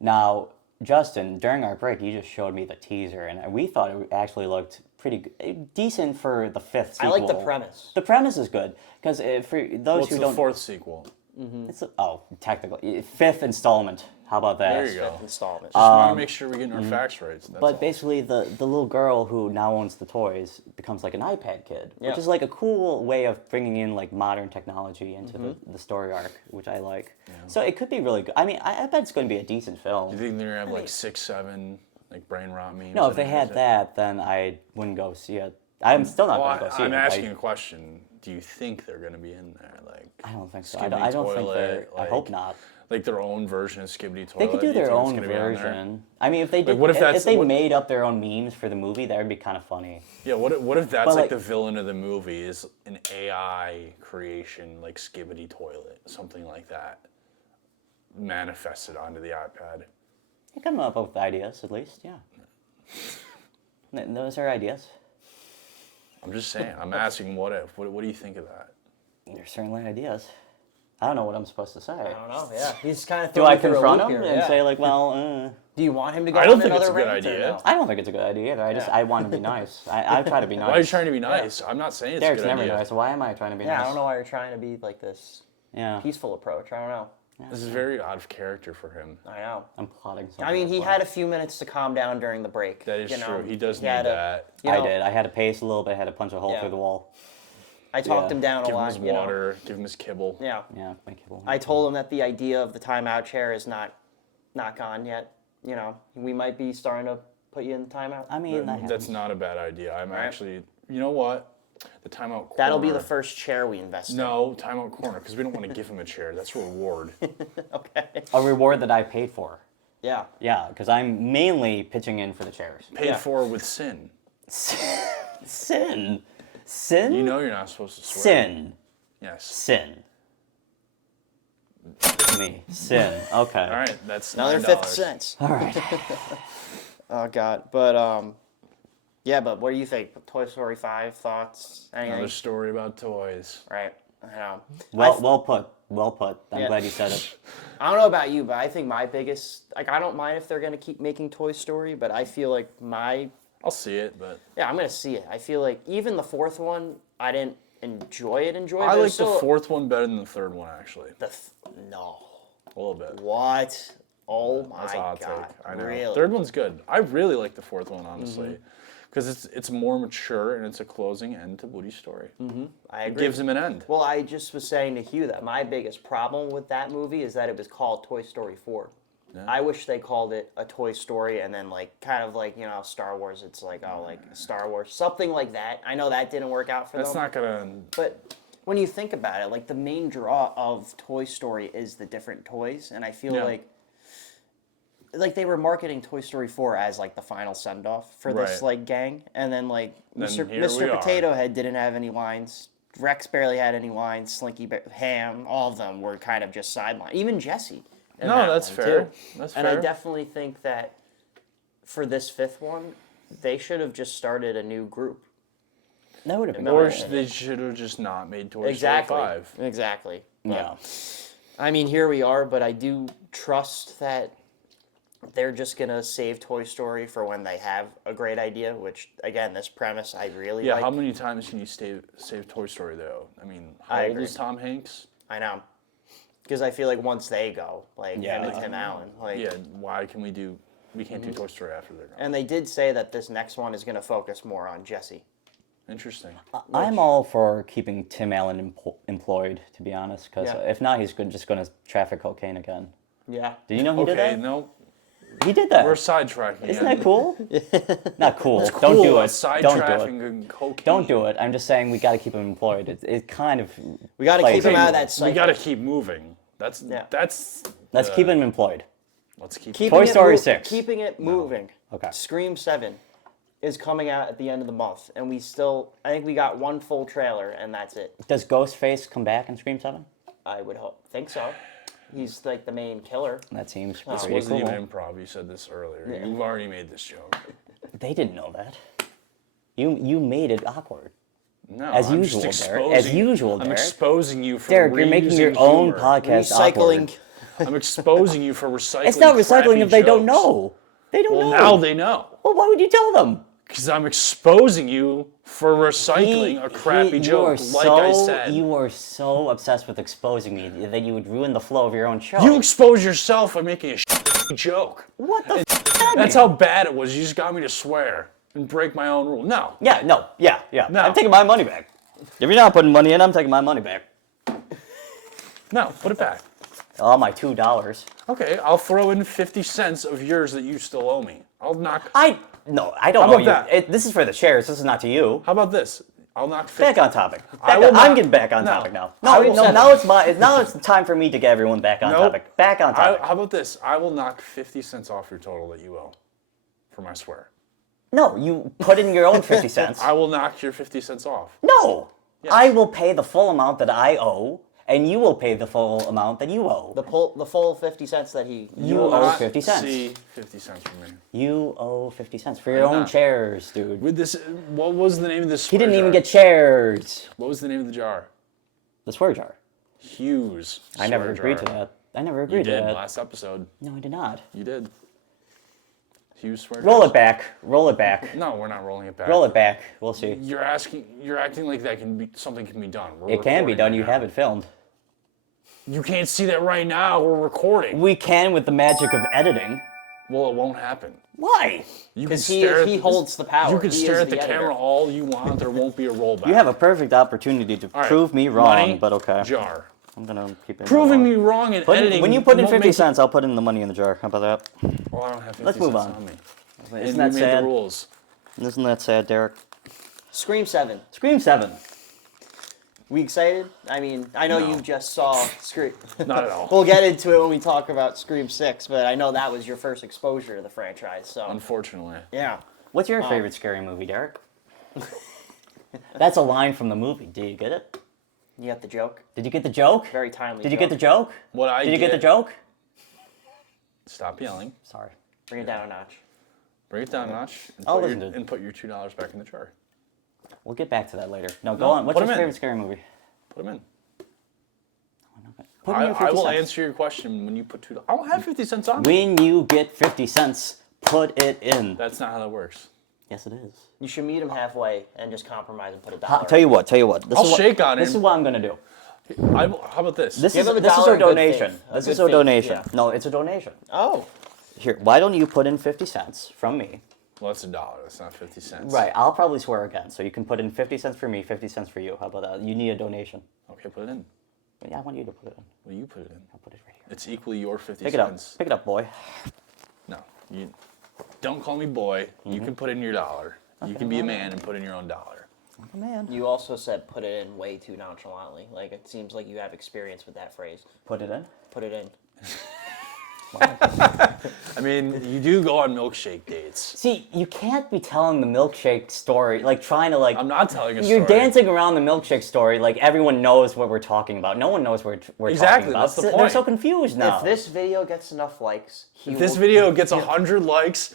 Now, Justin, during our break, you just showed me the teaser, and we thought it actually looked pretty decent for the fifth sequel. I like the premise. The premise is good because for those Well, it's who the don't, fourth sequel. it's technically fifth installment. How about that? There you go. Fifth installment. Just want to make sure we're getting our facts right. That's But all. basically, the little girl who now owns the toys becomes like an iPad kid, Yeah. which is like a cool way of bringing in like modern technology into the story arc, which I like. So it could be really good. I mean, I bet it's going to be a decent film. Do you think they're gonna have like 6, 7 like brain rot memes? No, if and they had everything? that, then I wouldn't go see it. I'm still not Well, going to go see I'm it. asking a question. Do you think they're gonna be in there? Like I don't think so. Skibbity I don't think Toilet, they're. I hope like- not. like their own version of Skibbity Toilet. They could do you their think it's own gonna be on there? version. I mean, if they did, what if that's- they what- made up their own memes for the movie, that would be kind of funny. Yeah, what if that's But, like, like- the villain of the movie is an AI creation like Skibbity Toilet, something like that, manifested onto the iPad. You come up with ideas, at least, yeah. Those are ideas. I'm just saying. I'm asking what if. What do you think of that? They're certainly ideas. I don't know what I'm supposed to say. I don't know. Yeah, he's kind of. Do I confront him and say like, well, Do you want him to go? I don't on think it's another a good rant or idea. no? I don't think it's a good idea either. I want to be nice. I try to be nice. Why are you trying to be nice? I'm not saying it's Derek's a good never idea. nice. Why am I trying to be Yeah, nice? I don't know why you're trying to be like this Yeah. peaceful approach. I don't know. This is very out of character for him. I know. I'm plotting something. I mean, he as well. had a few minutes to calm down during the break. That is you know? true. He does need had to- that. you know, I did. I had to pace a little bit. I had to punch a hole Yeah. through the wall. I talked Yeah. him down a Give him lot. his you know? water. Give him his kibble. Yeah. Yeah, my kibble. I told him that the idea of the timeout chair is not gone yet. You know, we might be starting to put you in the timeout. I mean, that That's happens. not a bad idea. I'm Right. actually. You know what? The timeout corner. That'll be the first chair we invest in. No, timeout corner, because we don't want to give him a chair. That's a reward. Okay. A reward that I paid for. Yeah. Yeah, because I'm mainly pitching in for the chairs. Paid Yeah. for with sin. Sin. Sin? You know you're not supposed to swear. Sin. Yes. Sin. Me. Sin. Okay. All right, that's Another $9. 50 cents. All right. Oh God. But yeah. But what do you think? Toy Story 5 thoughts? Anything? Another story about toys. Right. I know. Well put. Well put. I'm Yeah. glad you said it. I don't know about you, but I think my biggest I don't mind if they're gonna keep making Toy Story, but I feel like I'll see it, but I'm gonna see it. I feel like even the fourth one, I didn't enjoy it. I but like it's the still, fourth one better than the third one, actually. No. A little bit. What? Oh my That's a hot God. take. I know. Really? Third one's good. I really like the fourth one, honestly. Because it's more mature and it's a closing end to Woody's story. I It agree. gives him an end. Well, I just was saying to Hugh that my biggest problem with that movie is that it was called Toy Story 4. Yeah. I wish they called it a Toy Story and then like kind of like, Star Wars, it's like, like Star Wars, something like that. I know that didn't work out for That's them. not gonna. But when you think about it, like the main draw of Toy Story is the different toys, and I feel Yeah. like they were marketing Toy Story 4 as like the final send off for this Right. like gang, and then like Then Mr. here we Mr. are. Potato Head didn't have any lines. Rex barely had any lines. Slinky Ham, all of them were kind of just sidelined. Even Jesse. in No, that that's one, fair. too. That's And fair. I definitely think that for this fifth one, they should have just started a new group. That would have been No, Or great. they should have just not made Toy Exactly. Story 5. Exactly. But, Yeah. I mean, here we are, but I do trust that they're just gonna save Toy Story for when they have a great idea. Which, again, this premise I really Yeah, like. how many times can you save Toy Story, though? I mean, how I old agree. is Tom Hanks? I know, because I feel like once they go, like Yeah. him and Tim Allen, like, Yeah, why can we can't do Toy Story after they're gone? and they did say that this next one is gonna focus more on Jesse. Interesting. I'm all for keeping Tim Allen employed, to be honest, because Yeah. if not, he's just going to traffic cocaine again. Yeah. Did you know he did Okay, that? no, He did that. we're sidetracking. Isn't again. that cool? Not cool. It's Don't cool, do it. Sidetracking Don't do it. and cocaine. Don't do it. I'm just saying we got to keep him employed. It kind of. We got to plays keep him into out of it. that cycle. We got to keep moving. That's. Let's keep him employed. Let's keep. Keeping Toy it Story 6. Keeping it moving. Okay. Scream 7 is coming out at the end of the month, and I think we got one full trailer, and that's it. Does Ghostface come back in Scream 7? I would think so. He's like the main killer. That seems This pretty wasn't cool. even improv. You said this earlier. Yeah. You've already made this joke. They didn't know that. You made it awkward. No, As I'm usual, just Derek. exposing. As usual, I'm Derek. exposing you for Derek, you're making your reusing own humor. podcast Recycling. awkward. I'm exposing you for recycling. It's not recycling crappy if they don't jokes. know. They don't Well, know. now they know. Well, why would you tell them? Because I'm exposing you for recycling a crappy joke, like I said. You are so obsessed with exposing me that you would ruin the flow of your own show. You expose yourself by making a joke. What the That's how bad it was. You just got me to swear and break my own rule. No. Yeah, no, yeah. No. I'm taking my money back. If you're not putting money in, I'm taking my money back. No, put it back. Oh, my $2. Okay, I'll throw in 50 cents of yours that you still owe me. I'll knock. No, I don't How know about you. that? This is for the shares. This is not to you. How about this? I'll knock 50. Back on topic. I will I'm not- getting back on no. topic now. I No, will no. not- Now it's time for me to get everyone back on Nope. topic. Back on topic. How about this? I will knock 50 cents off your total that you owe for my swear. No, you put in your own 50 cents. I will knock your 50 cents off. No, Yes. I will pay the full amount that I owe, and you will pay the full amount that you owe. The full 50 cents that he. You will owe not 50 cents. See 50 cents from me. You owe 50 cents for your I'm own not. chairs, dude. With this, what was the name of this? He didn't swear even jar? get chairs. What was the name of the jar? The swear jar. Hugh's. I never swear agreed to jar. that. I never You agreed to did that. last episode. No, I did not. You did. Hugh's swear Roll jars. it back. Roll it back. No, we're not rolling it back. Roll it back. We'll see. You're acting like that can be something can be done. We're It can be recording done. right You now. have it filmed. You can't see that right now. We're recording. We can with the magic of editing. Well, it won't happen. Why? You can Because stare he at holds the power. You can He stare is at the editor. camera all you want. There won't be a rollback. You have a perfect opportunity to All right, prove me wrong, money, but okay. Jar. I'm gonna keep it. Proving me wrong in editing. When you put in won't 50 make cents, I'll put in the money in the jar. How about that? Well, I don't have 50 Let's move cents on. me. Isn't And that you made sad? the rules. Isn't that sad, Derek? Scream 7. Scream 7. We excited? I mean, I know No. you just saw Scream. Not at all. We'll get into it when we talk about Scream 6, but I know that was your first exposure to the franchise, so. Unfortunately. Yeah. What's your favorite scary movie, Derek? That's a line from the movie. Did you get it? You got the joke? Did you get the joke? Very timely. Did you get the joke? What I Did you get the joke? Stop yelling. Sorry. Bring it down a notch. Bring it down a notch. And I'll put listen your, to it. and put your $2 back in the jar. We'll get back to that later. No, go No, on. What's put your 'em in. favorite scary movie? Put them in. Put in your I 50 will cents. answer your question when you put $2. I don't have 50 cents on me. When you get 50 cents, put it in. That's not how that works. Yes, it is. You should meet him halfway and just compromise and put a Ha, dollar. tell you what. This I'll is what, shake on it. This is what I'm gonna do. How about this? This Give is him a this is dollar our in good donation. faith. This Good is our faith, donation. yeah. No, it's a donation. Oh. Here, why don't you put in 50 cents from me? Well, that's $1. That's not 50 cents. Right, I'll probably swear again. So you can put in 50 cents for me, 50 cents for you. How about that? You need a donation. Okay, put it in. Yeah, I want you to put it in. Well, you put it in. I'll put it right here. It's equally your 50 Pick it up. cents. Pick it up, boy. No, you don't call me boy. Mm-hmm. You can put in your dollar. You can be a man and put in your own dollar. Oh, man. You also said put it in way too nonchalantly. Like, it seems like you have experience with that phrase. Put it in. Put it in. I mean, you do go on milkshake dates. See, you can't be telling the milkshake story, like trying to like. I'm not telling a You're story. dancing around the milkshake story like everyone knows what we're talking about. No one knows what we're Exactly, talking about. that's the They're point. so confused now. If this video gets enough likes, If this video gets 100 likes,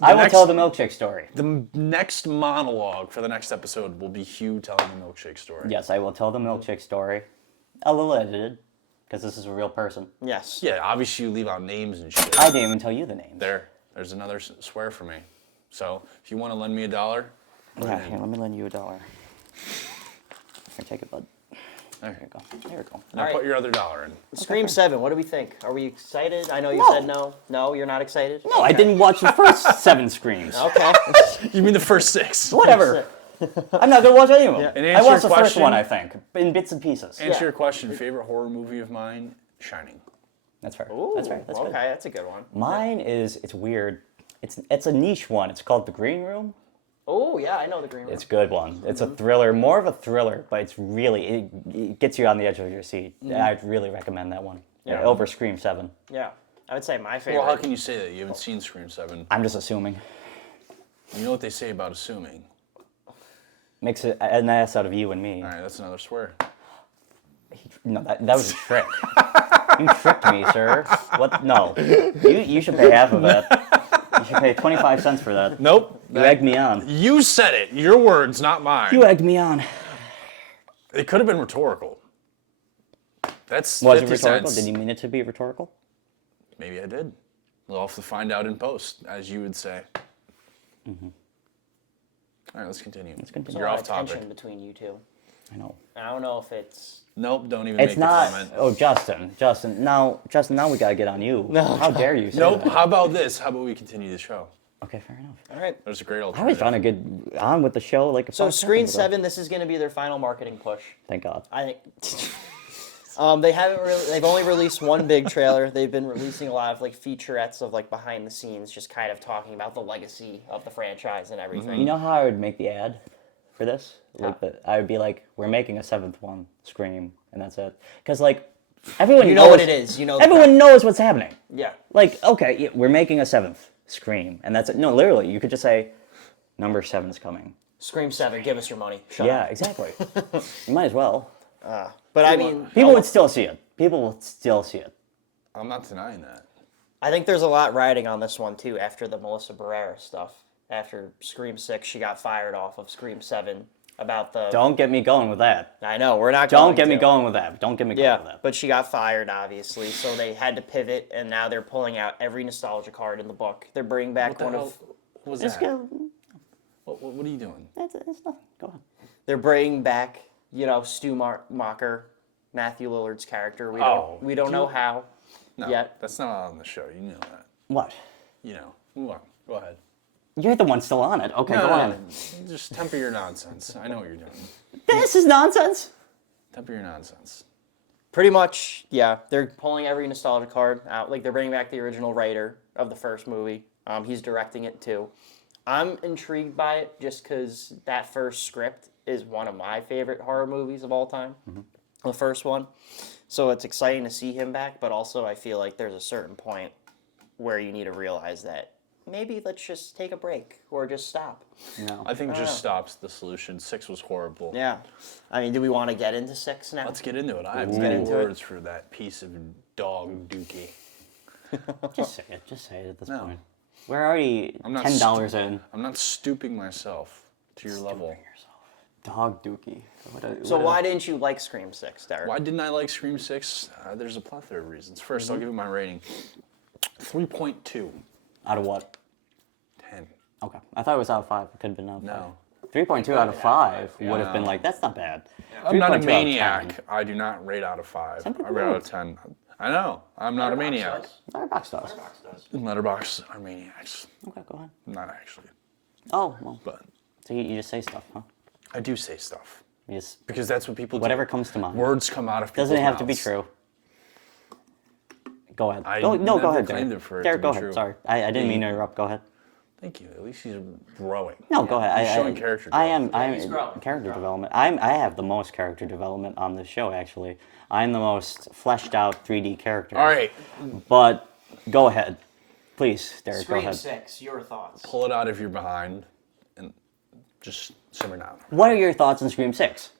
I will tell the milkshake story. the next monologue for the next episode will be Hugh telling the milkshake story. Yes, I will tell the milkshake story. A little edited, because this is a real person. Yes. Yeah, obviously you leave out names and shit. I didn't even tell you the names. There's another swear for me. So if you want to lend me $1, put Yeah, it in. here, let me lend you $1. Here, take it, bud. There. There you go. There you go. Now All right. put your other $1 in. Scream 7, what do we think? Are we excited? I know you No. said no. No, you're not excited? No, I didn't watch the first 7 screams. Okay. You mean the first 6? Whatever. I'm not gonna watch any of them. And I answer watched the your first question- one, I think, in bits and pieces. Answer Yeah. your question. Favorite horror movie of mine? Shining. That's fair. Ooh, That's right. That's okay, good. that's a good one. Mine is it's weird. It's a niche one. It's called The Green Room. Oh, yeah, I know the green room. It's a good one. It's a thriller, more of a thriller, but it's really it gets you on the edge of your seat. I'd really recommend that one. Yeah. Over Scream 7. Yeah. I would say my favorite. Well, how can you say that? You haven't seen Scream 7. I'm just assuming. You know what they say about assuming. Makes an ass out of you and me. All right, that's another swear. No, that was a trick. You tricked me, sir. What? No. You should pay half of that. You should pay 25 cents for that. Nope. You egged me on. You said it. Your words, not mine. You egged me on. It could have been rhetorical. That's Was it 50 rhetorical? cents. Did you mean it to be rhetorical? Maybe I did. We'll have to find out in post, as you would say. All right, let's continue. Let's continue. You're a lot off of topic. tension between you two. I know. I don't know if it's. Nope, don't even It's make not. the comment. Oh, Justin. Now we gotta get on you. No. How dare you say Nope. that? How about this? How about we continue the show? Okay, fair enough. All right. There's a great I was alternative. trying to get on with the show like a So, 5 Screen seconds ago. 7, this is going to be their final marketing push. Thank God. I think. They haven't really. They've only released one big trailer. They've been releasing a lot of like featurettes of like behind the scenes, just kind of talking about the legacy of the franchise and everything. You know how I would make the ad for this? Like How? I would be like, we're making a 7th one, Scream, and that's it. Because like everyone You knows know what it is. You know. Everyone knows what's happening. Yeah. Like, okay, yeah, we're making a 7th Scream, and that's it. No, literally, you could just say, number 7 is coming. Scream 7. Give us your money. Shut Yeah, up. exactly. You might as well. But I mean, People would still see it. People will still see it. I'm not denying that. I think there's a lot riding on this one too. After the Melissa Barrera stuff, after Scream 6, she got fired off of Scream 7 about the. Don't get me going with that. I know we're not. Don't going get me to. going with that. Don't get me going Yeah, with that. but she got fired, obviously, so they had to pivot, and now they're pulling out every nostalgia card in the book. They're bringing back What the one hell of. was It's that? good. What are you doing? It's nothing. Go on. They're bringing back, Stu Macher Matthew Lillard's character. Oh, We don't know how No, yet. that's not on the show. You know that. What? You know. Move on. Go ahead. You're the one still on it. Okay, No, go no, on. just temper your nonsense. I know what you're doing. This is nonsense. Temper your nonsense. Pretty much, yeah. They're pulling every nostalgia card out. Like, they're bringing back the original writer of the first movie. He's directing it, too. I'm intrigued by it just because that first script is one of my favorite horror movies of all time. The first one. So it's exciting to see him back, but also I feel like there's a certain point where you need to realize that maybe let's just take a break or just stop. No. I think just stops the solution. 6 was horrible. Yeah. I mean, do we want to get into 6 now? Let's get into it. I have get no into it. words for that piece of dog dookie. Just say it. Just say it at this No. point. We're already not $10 in. I'm not stooping myself to your level. Dog dookie. So why didn't you like Scream 6, Derek? Why didn't I like Scream 6? There's a plethora of reasons. First, I'll give it my rating. 3.2. Out of what? 10. Okay. I thought it was out of 5. It could have been out of 5. No. 3.2 out of 5 would have been like, that's not bad. I'm not a 3.2 out of 10. maniac. I do not rate out of 5. Some people I rate out of would. 10. I know. I'm not a maniac. Letterboxd does. Letterboxd are maniacs. Okay, go ahead. Not actually. Oh, well. But So you just say stuff, huh? I do say stuff. You just, Because that's what people whatever do. comes to mind. Words come out of people's Doesn't have to be mouths. true. Go ahead. I Go never ahead, claimed Derek. it for it Derek, to go be ahead. true. Sorry. I didn't mean to interrupt. Go ahead. Thank you. At least he's growing. No, go ahead. He's showing character I growth. am. he's growing. Character development. I have the most character development on this show. Actually, I'm the most fleshed out 3D character. All right. But go ahead, please, Derek. Go Scream ahead. 6, your thoughts. Pull it out if you're behind and just simmer down. What are your thoughts on Scream 6?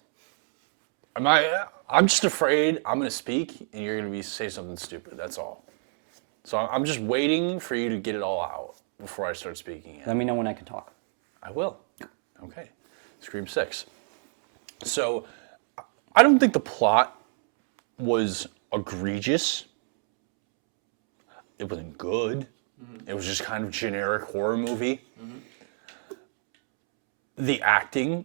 I'm just afraid I'm going to speak and you're going to say something stupid. That's all. So I'm just waiting for you to get it all out before I start speaking. Let me know when I can talk. I will. Okay. Scream 6. So I don't think the plot was egregious. It wasn't good. It was just kind of generic horror movie. The acting,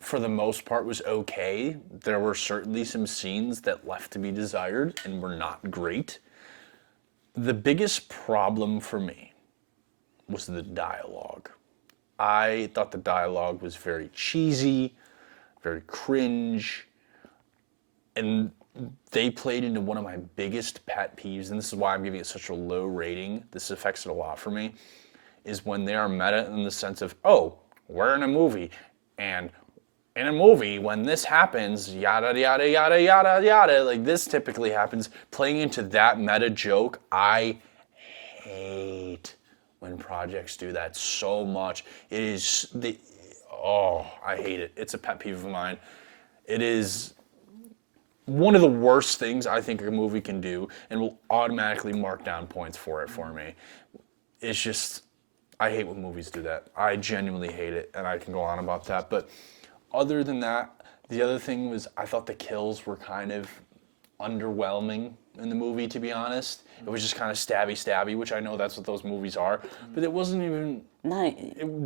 for the most part, was okay. There were certainly some scenes that left to be desired and were not great. The biggest problem for me was the dialogue. I thought the dialogue was very cheesy, very cringe, and they played into one of my biggest pet peeves, and this is why I'm giving it such a low rating. This affects it a lot for me, is when they are meta in the sense of, oh, we're in a movie, and in a movie, when this happens, yada, yada, yada, yada, yada, like this typically happens, playing into that meta joke, I hate when projects do that so much. It is I hate it. It's a pet peeve of mine. It is one of the worst things I think a movie can do and will automatically mark down points for it for me. It's just, I hate when movies do that. I genuinely hate it, and I can go on about that. But other than that, the other thing was I thought the kills were kind of underwhelming in the movie, to be honest. It was just kind of stabby, which I know that's what those movies are. But it wasn't even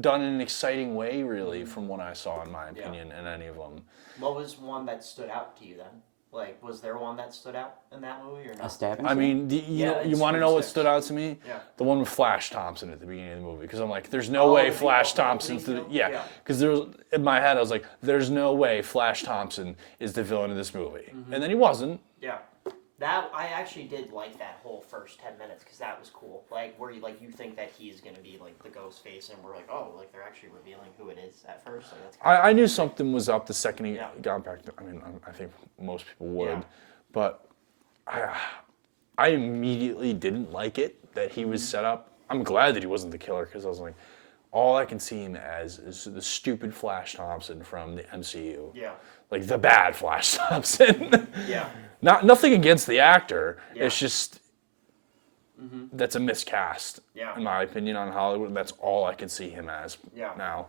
done in an exciting way, really, from what I saw, in my opinion, in any of them. What was one that stood out to you then? Like, was there one that stood out in that movie or A not? stabbing I scene? mean, you want to Scream know what 6. stood out to me? Yeah. The one with Flash Thompson at the beginning of the movie. Because I'm like, there's no way the Flash Beetle, Thompson's the... Beetle? Yeah. Yeah. Because there was, in my head, I was like, there's no way Flash Thompson is the villain of this movie. And then he wasn't. Yeah. That I actually did like that whole first 10 minutes because that was cool. Like where you think that he's gonna be like the ghost face, and we're like, oh, like they're actually revealing who it is at first. Like that's I knew something was up the second he Yeah. got back. I mean, I think most people would. Yeah. But I immediately didn't like it that he was set up. I'm glad that he wasn't the killer because I was like, all I can see him as is the stupid Flash Thompson from the MCU. Yeah. Like the bad Flash Thompson. Yeah. Nothing against the actor. Yeah. It's just that's a miscast, Yeah. in my opinion, on Hollywood. That's all I can see him as Yeah. now,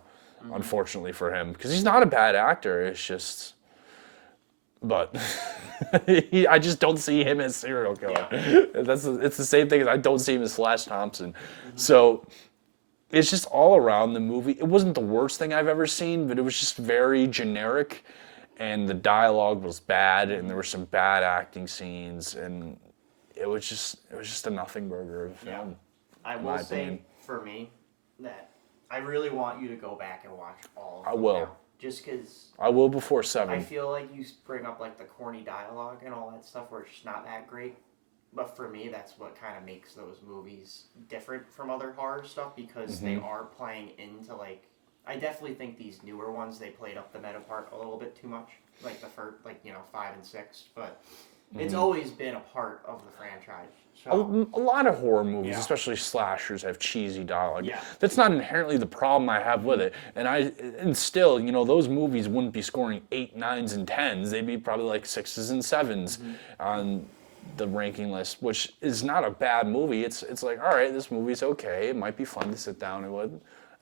unfortunately for him, because he's not a bad actor. It's just, but I just don't see him as serial killer. It's the same thing as I don't see him as Flash Thompson. So it's just all around the movie. It wasn't the worst thing I've ever seen, but it was just very generic. and the dialogue was bad, and there were some bad acting scenes, and it was just a nothing burger of a film. I in will my say opinion. for me that I really want you to go back and watch all of I them will. now, just because I will before I 7. feel like you bring up like the corny dialogue and all that stuff where it's just not that great. But for me, that's what kind of makes those movies different from other horror stuff because they are playing into like. I definitely think these newer ones they played up the meta part a little bit too much, like the first, 5 and 6. But it's always been a part of the franchise. So A lot of horror movies, Yeah. especially slashers, have cheesy dialogue. Yeah. That's not inherently the problem I have with it. And still, those movies wouldn't be scoring 8, 9s, and 10s. They'd be probably like 6s and 7s on the ranking list, which is not a bad movie. It's like, all right, this movie's okay. It might be fun to sit down and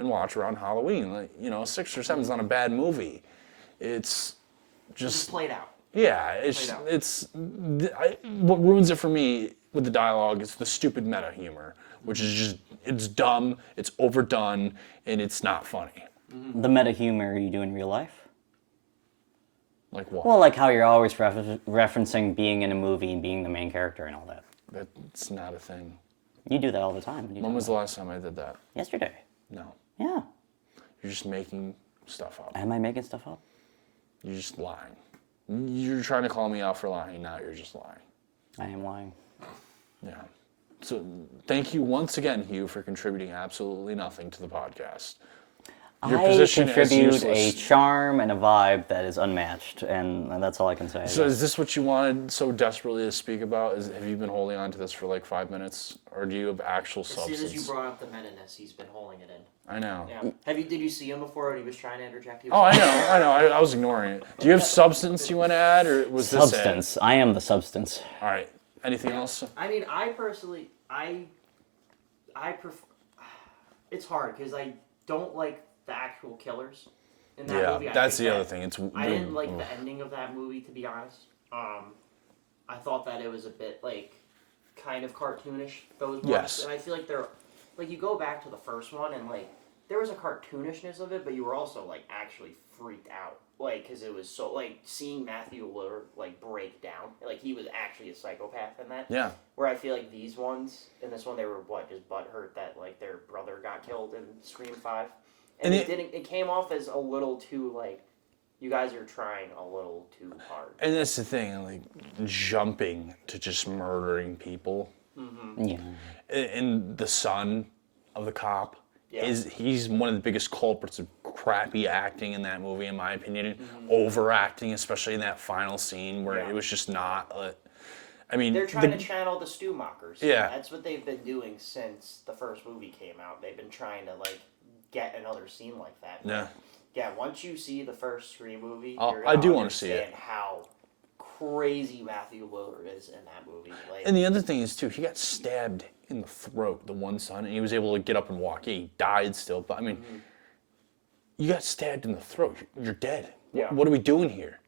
watch around Halloween. Like, 6 or 7 is not a bad movie. It's just played out. yeah, Played out. what ruins it for me with the dialogue is the stupid meta humor, which is just, it's dumb, it's overdone, and it's not funny. The meta humor you do in real life? Like what? Well, like how you're always referencing being in a movie and being the main character and all that. That's not a thing. You do that all the time. When was the last time I did that? Yesterday. No. Yeah. You're just making stuff up. Am I making stuff up? You're just lying. You're trying to call me out for lying, now you're just lying. I am lying. Yeah. So thank you once again, Hugh, for contributing absolutely nothing to the podcast. Your I position is contribute a useless. charm and a vibe that is unmatched, and that's all I can say. So is this what you wanted so desperately to speak about? Have you been holding on to this for like 5 minutes? Or do you have actual As substance? soon as you brought up the meta-ness, he's been holding it in. I know. Yeah. Did you see him before when he was trying to interject? Oh, I know. I was ignoring it. Do you have substance you want to add, or was this it? Substance. I am the substance. All right. Anything else? I mean, I personally, I prefer. It's hard because I don't like the actual killers in that movie. That's the other thing. I didn't like the ending of that movie, to be honest. I thought that it was a bit like kind of cartoonish. Those ones, Yes. and I feel like they're like you go back to the first one and like there was a cartoonishness of it, but you were also like actually freaked out, like because it was so like seeing Matthew Lillard like break down, like he was actually a psychopath in that. Yeah. Where I feel like these ones, in this one, they were just butthurt that like their brother got killed in Scream 5, and it came off as a little too like, you guys are trying a little too hard. And that's the thing, like jumping to just murdering people. Yeah. And the son of the cop he's one of the biggest culprits of crappy acting in that movie, in my opinion. Overacting, especially in that final scene where it was just not. I mean, They're trying to channel the Stewmakers. Yeah. That's what they've been doing since the first movie came out. They've been trying to like get another scene like that. Yeah. Yeah, once you see the first Scream movie, I do want to see it. How crazy Matthew Lillard is in that movie. Like, And the other thing is too, he got stabbed in the throat, the one son, and he was able to get up and walk. Yeah, he died still, but I mean, you got stabbed in the throat. You're dead. Yeah. What are we doing here?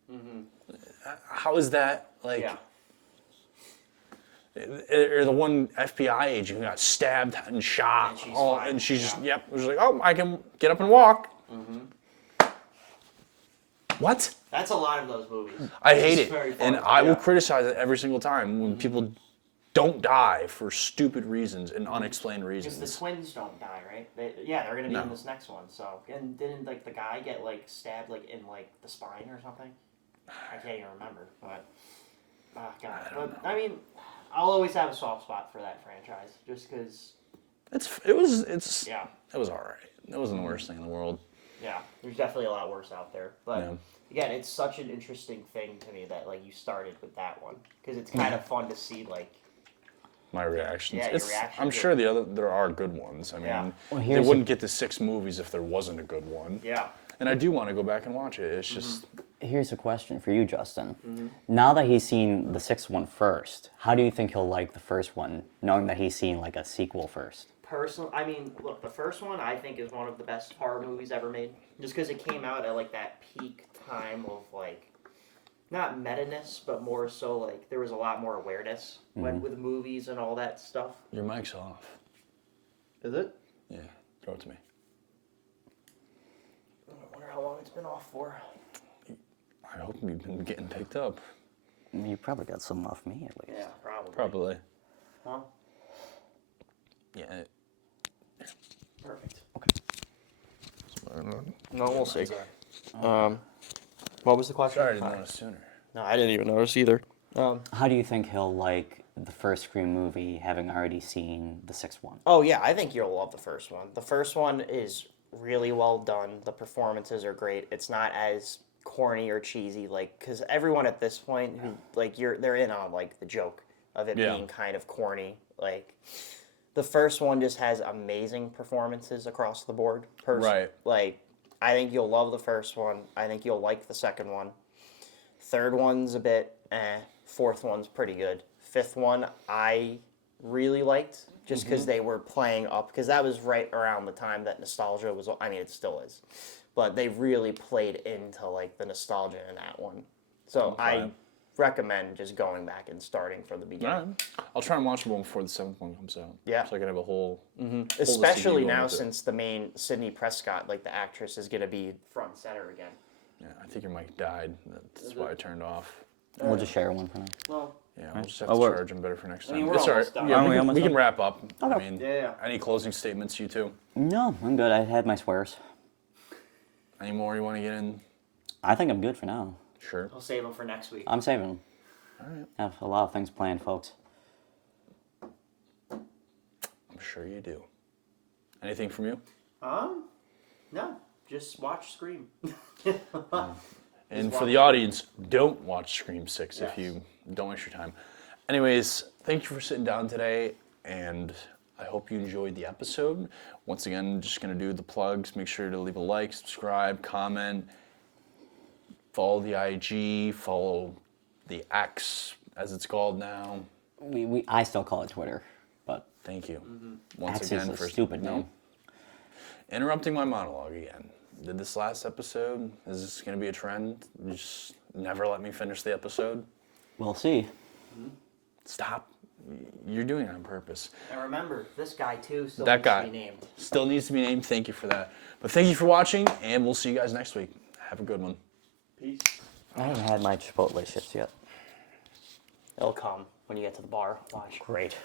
How is that like? yeah. Or the one FBI agent who got stabbed and shot, And she's fine, and she's just yeah. was like, oh, I can get up and walk. What? That's a lot of those movies. I hate It's it, very and fun. I will Yeah. criticize it every single time when people don't die for stupid reasons and unexplained Because reasons. the twins don't die, right? They're gonna be No. in this next one. So, and didn't like the guy get like stabbed like in like the spine or something? I can't even remember, but God. I mean, I'll always have a soft spot for that franchise, just because. It was Yeah, all right. It wasn't the worst thing in the world. yeah. There's definitely a lot worse out there, but. Yeah. Again, it's such an interesting thing to me that like you started with that one because it's kind of fun to see like My reactions. Yeah, your reaction I'm to sure there are good ones. I mean, Yeah. Well, they here's wouldn't get to 6 movies if there wasn't a good one. yeah. And I do want to go back and watch it. It's just Here's a question for you, Justin. Now that he's seen the sixth one first, how do you think he'll like the first one, knowing that he's seen like a sequel first? I mean, look, the first one I think is one of the best horror movies ever made, just because it came out at like that peak time of like, not meta-ness, but more so like there was a lot more awareness with movies and all that stuff. your mic's off. Is it? Yeah, throw it to me. I wonder how long it's been off for. I hope you've been getting picked up. You probably got some off me at least. Yeah, probably. Probably. Huh? Yeah. Perfect. Okay. No, we'll see. What was the question? Sorry, I didn't notice sooner. No, I didn't even notice either. How do you think he'll like the first Scream movie, having already seen the sixth one? Oh yeah, I think you'll love the first one. The first one is really well done. The performances are great. It's not as corny or cheesy, like, because everyone at this point who like they're in on like the joke of it Yeah. being kind of corny. Like, the first one just has amazing performances across the board. Right. Like, I think you'll love the first one. I think you'll like the second one. Third one's a bit eh. Fourth one's pretty good. Fifth one I really liked just because they were playing up, because that was right around the time that nostalgia was. I mean, it still is, but they really played into like the nostalgia in that one. So I recommend just going back and starting from the beginning. All right. I'll try and watch one before the seventh one comes out. Yeah. So I can have a whole. Especially going now with it. since the main Sydney Prescott, like the actress, is gonna be front and center again. Yeah, I think your mic died. That's why I turned off. We'll just share one for now. Well, Yeah, we'll just have Oh, to we're- charge them better for next time. mean, we're It's all right. almost done. Yeah, Aren't we we almost can done? wrap up. I Okay. mean, Yeah. any closing statements, you two? No, I'm good. I had my swears. Any more you want to get in? I think I'm good for now. Sure. I'll save them for next week. I'm saving them. All right. I have a lot of things planned, folks. I'm sure you do. Anything from you? No, just watch Scream. And for the audience, don't watch Scream 6 if Yes. you don't waste your time. Anyways, thank you for sitting down today, and I hope you enjoyed the episode. Once again, just going to do the plugs. Make sure to leave a like, subscribe, comment, follow the IG, follow the X, as it's called now. I still call it Twitter, but Thank you once X again is for a stupid name. interrupting my monologue again. Did this last episode? Is this going to be a trend? You just never let me finish the episode? We'll see. Stop. You're doing it on purpose. And remember, this guy too still That needs guy. to be named. Still needs to be named. Thank you for that. But thank you for watching, and we'll see you guys next week. Have a good one. Peace. I haven't had my Chipotle shifts yet. It'll come when you get to the bar. Watch. Great.